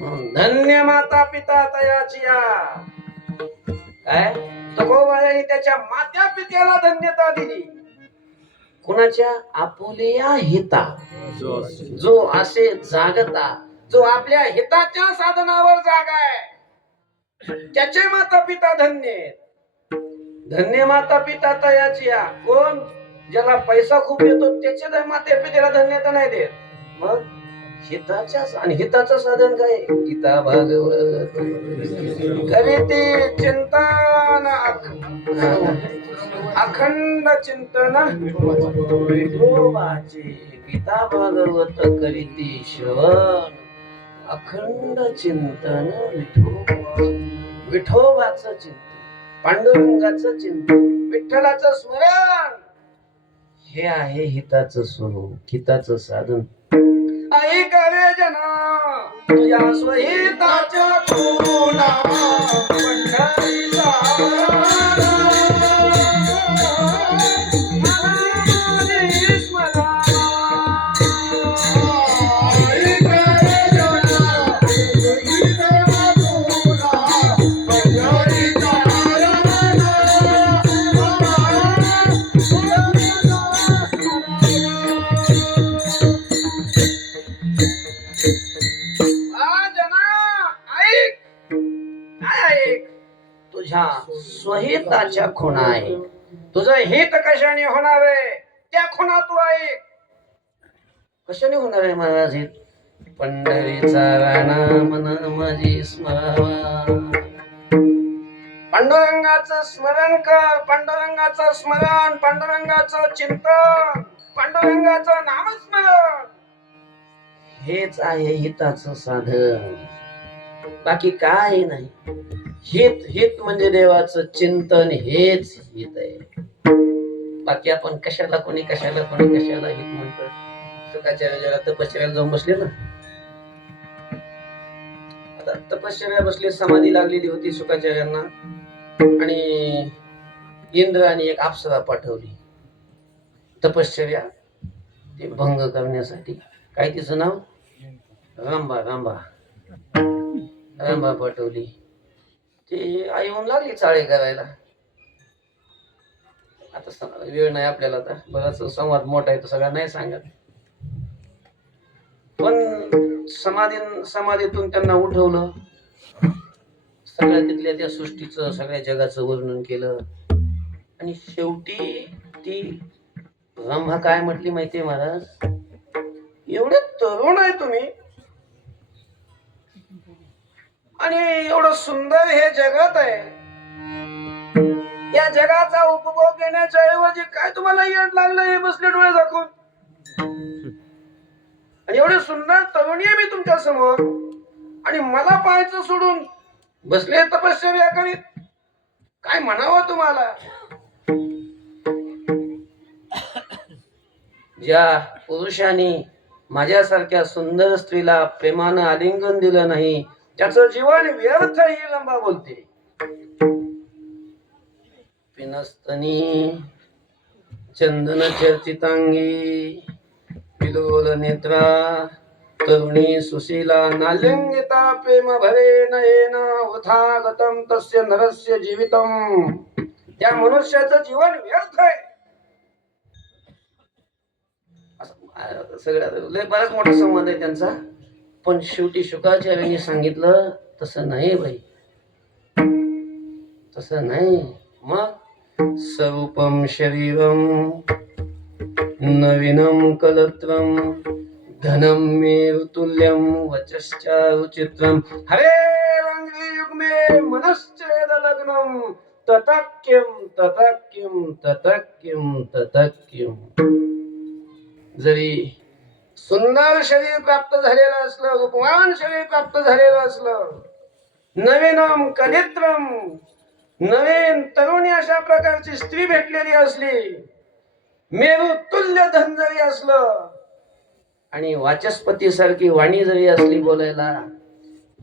धन्य माता पिता तयाचिया. काय तुकोबाराने त्याच्या माता पित्याला धन्यता दिली. कुणाच्या? आपुलिया हिता. जो असे जागता, जो आपल्या हिताच्या साधनावर जागाय, त्याचे माता पिता धन्य आहेत. धन्य माता पिता तयाचिया. कोण? ज्याला पैसा खूप येतो त्याचे माता पित्याला धन्यता नाही देत. मग हिताच्या, आणि हिताचं साधन काय? गीता भागवत करीती चिंतन, अखंड चिंतन विठोबाचे. गीता भागवत करीती श्रवण, अखंड चिंतन विठोबाचं चिंतन, पांडुरंगाचं चिंतन, विठ्ठलाचं स्मरण, हे आहे हिताचं स्वरूप, हिताचं साधन. ऐक रे जना तुझ्या स्वहिताच्या कोणा पंढरीचा स्वहिताच्या खुणा आहे. तुझं हित कशाने होणार आहे? त्या खुणा तू ऐक. कशाने होणार आहे महाराज हित? पंढरीचा राणा मन माझी स्मरावा. पांडुरंगाचं स्मरण कर, पांडुरंगाचं स्मरण, पांडुरंगाचं चिंतन, पांडुरंगाचं नामस्मरण, हेच आहे हिताचं साधन. बाकी काय नाही. हित हित म्हणजे देवाचं चिंतन, हेच हित आहे. बाकी आपण कशाला कोणी कशाला हित म्हणतो. शुकाचार्य जरा तपश्चर्याला जाऊन बसले ना. आता तपश्चर्या बसले, समाधी लागलेली होती शुकाचार्यांना, आणि इंद्राने एक अप्सरा पाठवली तपश्चर्या ते भंग करण्यासाठी. काय तिचं नाव? रांबा. रांबा पाठवली. ते आई येऊन लागली चाळे करायला. आता वेळ नाही आपल्याला, आता बराच संवाद मोठा आहे तो सगळा नाही सांगत. पण समाधीतून त्यांना उठवलं, सगळ्या तिथल्या त्या सृष्टीचं, सगळ्या जगाचं वर्णन केलं, आणि शेवटी ती रंभा काय म्हटली माहितीये महाराज? एवढे तरुण आहे तुम्ही, आणि एवढं सुंदर हे जगत आहे, या जगाचा उपभोग घेण्याच्या ऐवजी काय तुम्हाला येड लागलं हे बसले डोळे झाकून? आणि एवढे सुंदर तरुणी आहे मी तुमच्या समोर, आणि मला पाहायचं सोडून बसले तपश्चर्या करीत. काय म्हणावं तुम्हाला? ज्या पुरुषाने माझ्यासारख्या सुंदर स्त्रीला प्रेमानं आलिंगन दिलं नाही, त्याचं जीवन व्यर्थ, ही रंभा बोलते. पिनस्तनी चंदन चर्चितांगी विलोल नेत्रा तरुणी सुशीला नालिंगिता प्रेम भरे नयेन वृथा गतम तस्य नरस्य जीवितम. त्या मनुष्याचं जीवन व्यर्थ आहे. सगळ्यात बराच मोठा संवाद आहे त्यांचा. पण शेवटी शुकाचार्यांनी सांगितलं तसं नाही बाई, तसं नाही. मग स्वरूपम शरीरम नवीनम कलत्रम धनम मेरुतुल्यम वचश्चा रुचित्रम हरे रंगी युग्मे मनश्चेद लग्नम ततक्यम ततक्यम ततक्यम ततक्यम. जरी सुंदर शरीर प्राप्त झालेलं असलं, रूपवान शरीर प्राप्त झालेलं असलं, नवीनम कलित्रम, नवीन तरुणी अशा प्रकारची स्त्री भेटलेली असली, मेरू तुल्य धन जरी असलं, आणि वाचस्पती सारखी वाणी जरी असली बोलायला,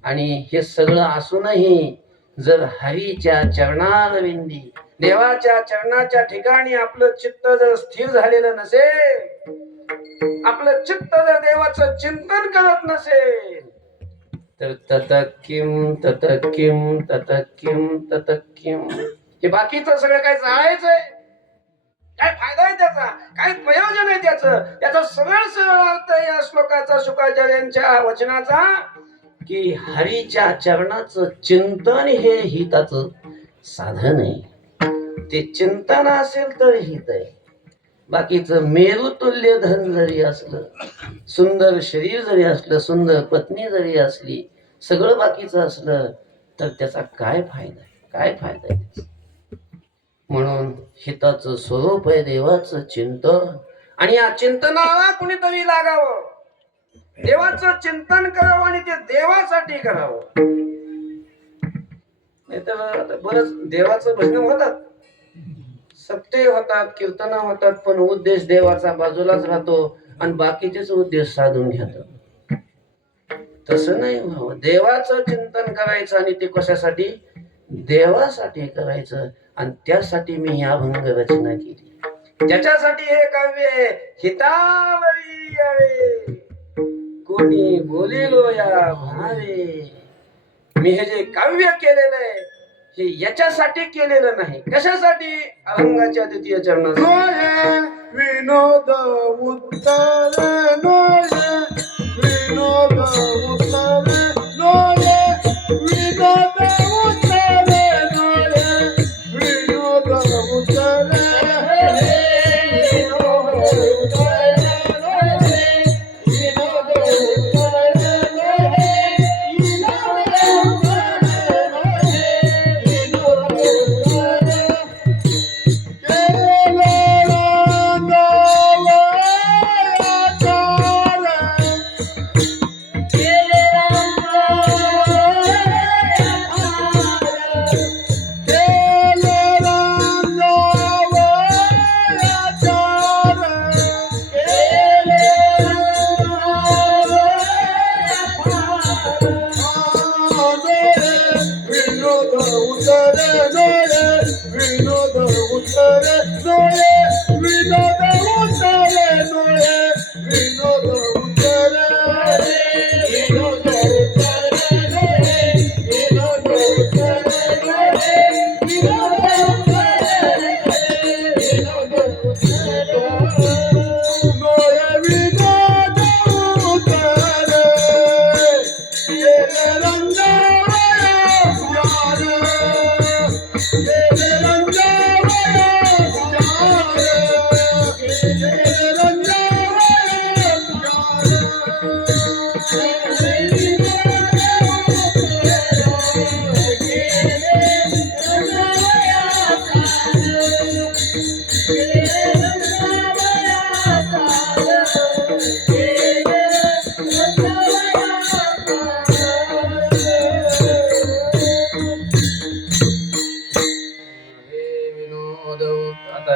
आणि हे सगळं असूनही जर हरीच्या चरणारविंदी, देवाच्या चरणाच्या ठिकाणी आपलं चित्त जर स्थिर झालेलं नसेल, आपलं चित्त जर देवाचं चिंतन करत नसेल, तर तत किम तत किम तत किम तत किम, हे बाकीचं सगळं काय जाळायचंय? काय फायदा आहे त्याचा? काय प्रयोजन आहे त्याचा सरळ सरळ अर्थ या श्लोकाचा, शुकाचार्यांच्या वचनाचा, की हरीच्या चरणाचं चिंतन हे हिताचं साधन आहे. ते चिंतन असेल तर हित आहे. बाकीचं मेरुतुल्य धन जरी असलं, सुंदर शरीर जरी असलं, सुंदर पत्नी जरी असली, सगळं बाकीचं असलं तर त्याचा काय फायदा आहे? काय फायदा आहे? म्हणून हिताचं स्वरूप आहे देवाचं चिंतन, आणि या चिंतनाला कुणीतरी लागावं, देवाचं चिंतन करावं आणि ते देवासाठी करावं. नाहीतर आता बरंच देवाचं भजन होतात, सप्ते होतात, कीर्तन होतात, पण उद्देश देवाचा बाजूलाच राहतो आणि बाकीचेच उद्देश साधून घेतात. तसं नाही व्हावं. देवाचं चिंतन करायचं आणि ते कशासाठी? देवासाठी करायचं. आणि त्यासाठी मी ही अभंग रचना केली. त्याच्यासाठी हे काव्य आहे. हितावरी यावे कोणी बोलिलो या भावे. मी हे जे काव्य केलेलं आहे हे याच्यासाठी केलेलं नाही. कशासाठी? अभंगाच्या द्वितीय चरणात विनोद उत्तर नोये, विनोद उत्तर नोये, विनोद उत्तर नोये, विनोद उत्तर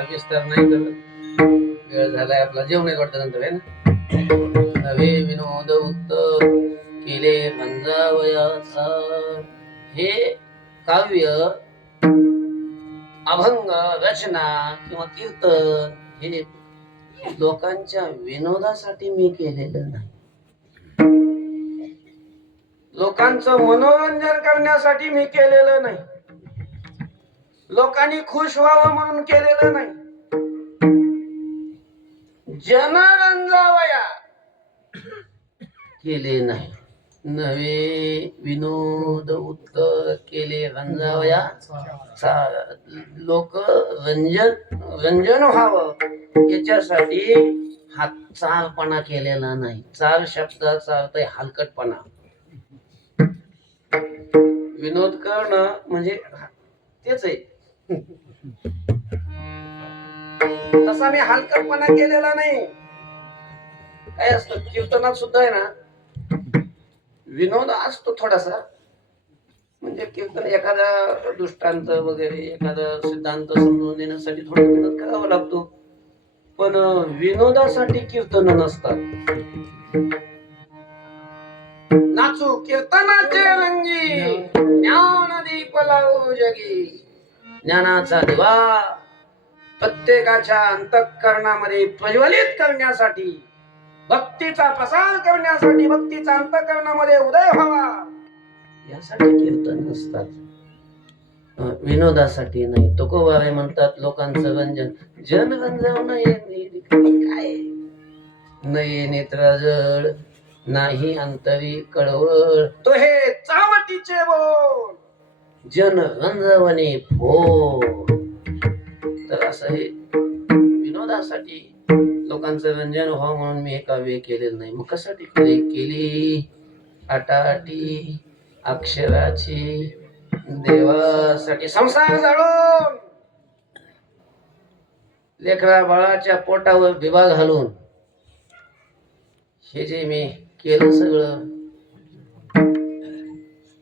विस्तार नाही करत, वेळ झालाय आपला. जेवण वाटतं नंतर आहे ना. नवे विनोद उत्तर केले मंजावयाचा. हे काव्य, अभंग, रचना किंवा कीर्तन हे लोकांच्या विनोदासाठी मी केलेलं नाही. लोकांचं मनोरंजन करण्यासाठी मी केलेलं नाही. लोकांनी खुश व्हावं म्हणून केलेलं नाही. जनरंजावया केले नाही. नवे विनोद उत्तर केले रंजावया. लोक रंजन व्हावं याच्यासाठी हा चालपणा केलेला नाही. चाल शब्दाचा अर्थ आहे हलकटपणा. विनोद करणं म्हणजे तेच आहे. तसा मी हलकटपणा केलेला नाही. काय असतं कीर्तनात सुद्धा आहे ना, विनोद असतो थोडासा. म्हणजे कीर्तन एखादा दृष्टांत वगैरे एखादा सिद्धांत समजून देण्यासाठी थोडा विनोद करावा लागतो. पण विनोदासाठी कीर्तन नसतात. नाचू कीर्तनाचे रंगी, ज्ञान दीप लावू जगी. ज्ञानाचा दिवा प्रत्येकाच्या अंतःकरणामध्ये प्रज्वलित करण्यासाठी, भक्तीचा प्रसार करण्यासाठी, भक्तीचा अंतःकरणामध्ये उदय व्हावा यासाठी कीर्तन असतात, विनोदासाठी नाही. तुकोबारे म्हणतात लोकांचं रंजन, जनरंजन काय नाही नेत्र जड नाही अंतरी कळवळ, तो हे चावटीचे बोल जन रंजवणे फोड. तर असं हे विनोदासाठी लोकांचं रंजन व्हावं म्हणून मी हे काव्य केलेलं नाही. मग कशासाठी केली आटाआटी अक्षराची देवासाठी, संसार जाळून लेकरा बाळाच्या पोटावर विभाग घालून हे जे मी केलं सगळं,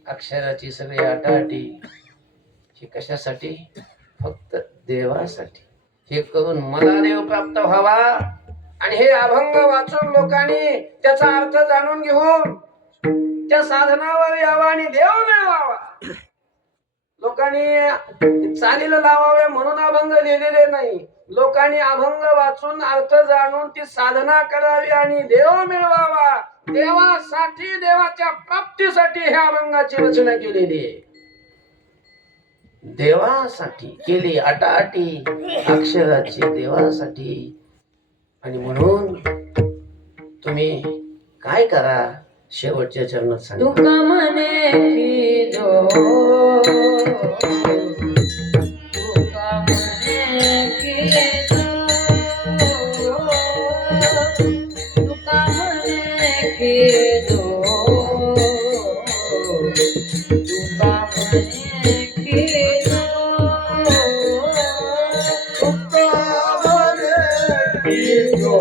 अक्षराची सगळी आटाआटी, हे कशासाठी? फक्त देवासाठी. हे करून मला देव प्राप्त व्हावा आणि हे अभंग वाचून लोकांनी त्याचा अर्थ जाणून घेऊन त्या साधनावर यावा आणि देव मिळवावा. लोकांनी चालीला लावाव्या म्हणून अभंग लिहिलेले नाही. लोकांनी अभंग वाचून अर्थ जाणून ती साधना करावी आणि देव मिळवावा. देवासाठी, देवाच्या प्राप्तीसाठी ह्या अभंगाची रचना केलेली आहे. देवासाठी केली आटाआटी अक्षराची देवासाठी. आणि म्हणून तुम्ही काय करा, शेवटच्या चरणात सांगा, तुका म्हणे की जो, तुका म्हणे की जो, तुका म्हणे की जो, तुका म्हणे की जो,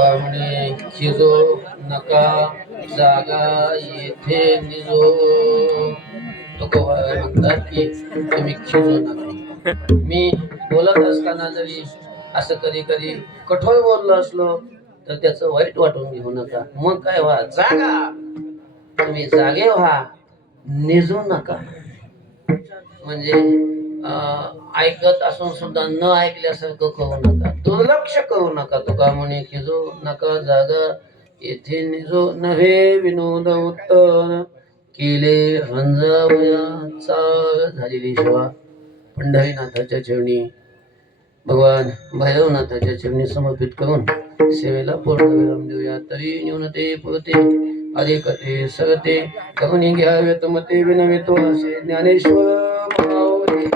तुका म्हणे खिजो नका जागा येथे निजो. तुकोबा म्हणतात की तुम्ही खिजो नका. मी बोलत असताना जरी असं कधी कधी कठोर बोललो असलो तर त्याचं वाईट वाटून घेऊ नका. मग काय व्हा, जागा, तुम्ही जागे व्हा, निजू नका. म्हणजे ऐकत असून सुद्धा न ऐकल्यासारखं करू नका, दुर्लक्ष करू नका. तुका म्हणे खिजो नका जागा येथे निजो. नव्हे विनोद उत्तर केले रंजावया चाल झालेली सेवा पंढरीनाथाच्या चरणी, भगवान भैरवनाथाच्या चरणी समर्पित करून सेवेला पूर्ण विराम देऊया. तरी न्यूनते पुरते अधिकते सरते करुणी घ्यावेत मते विनवितो असे ज्ञानेश्वर माऊली.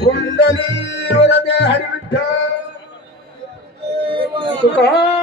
कुंडली वरदे हरी विठ्ठल तुका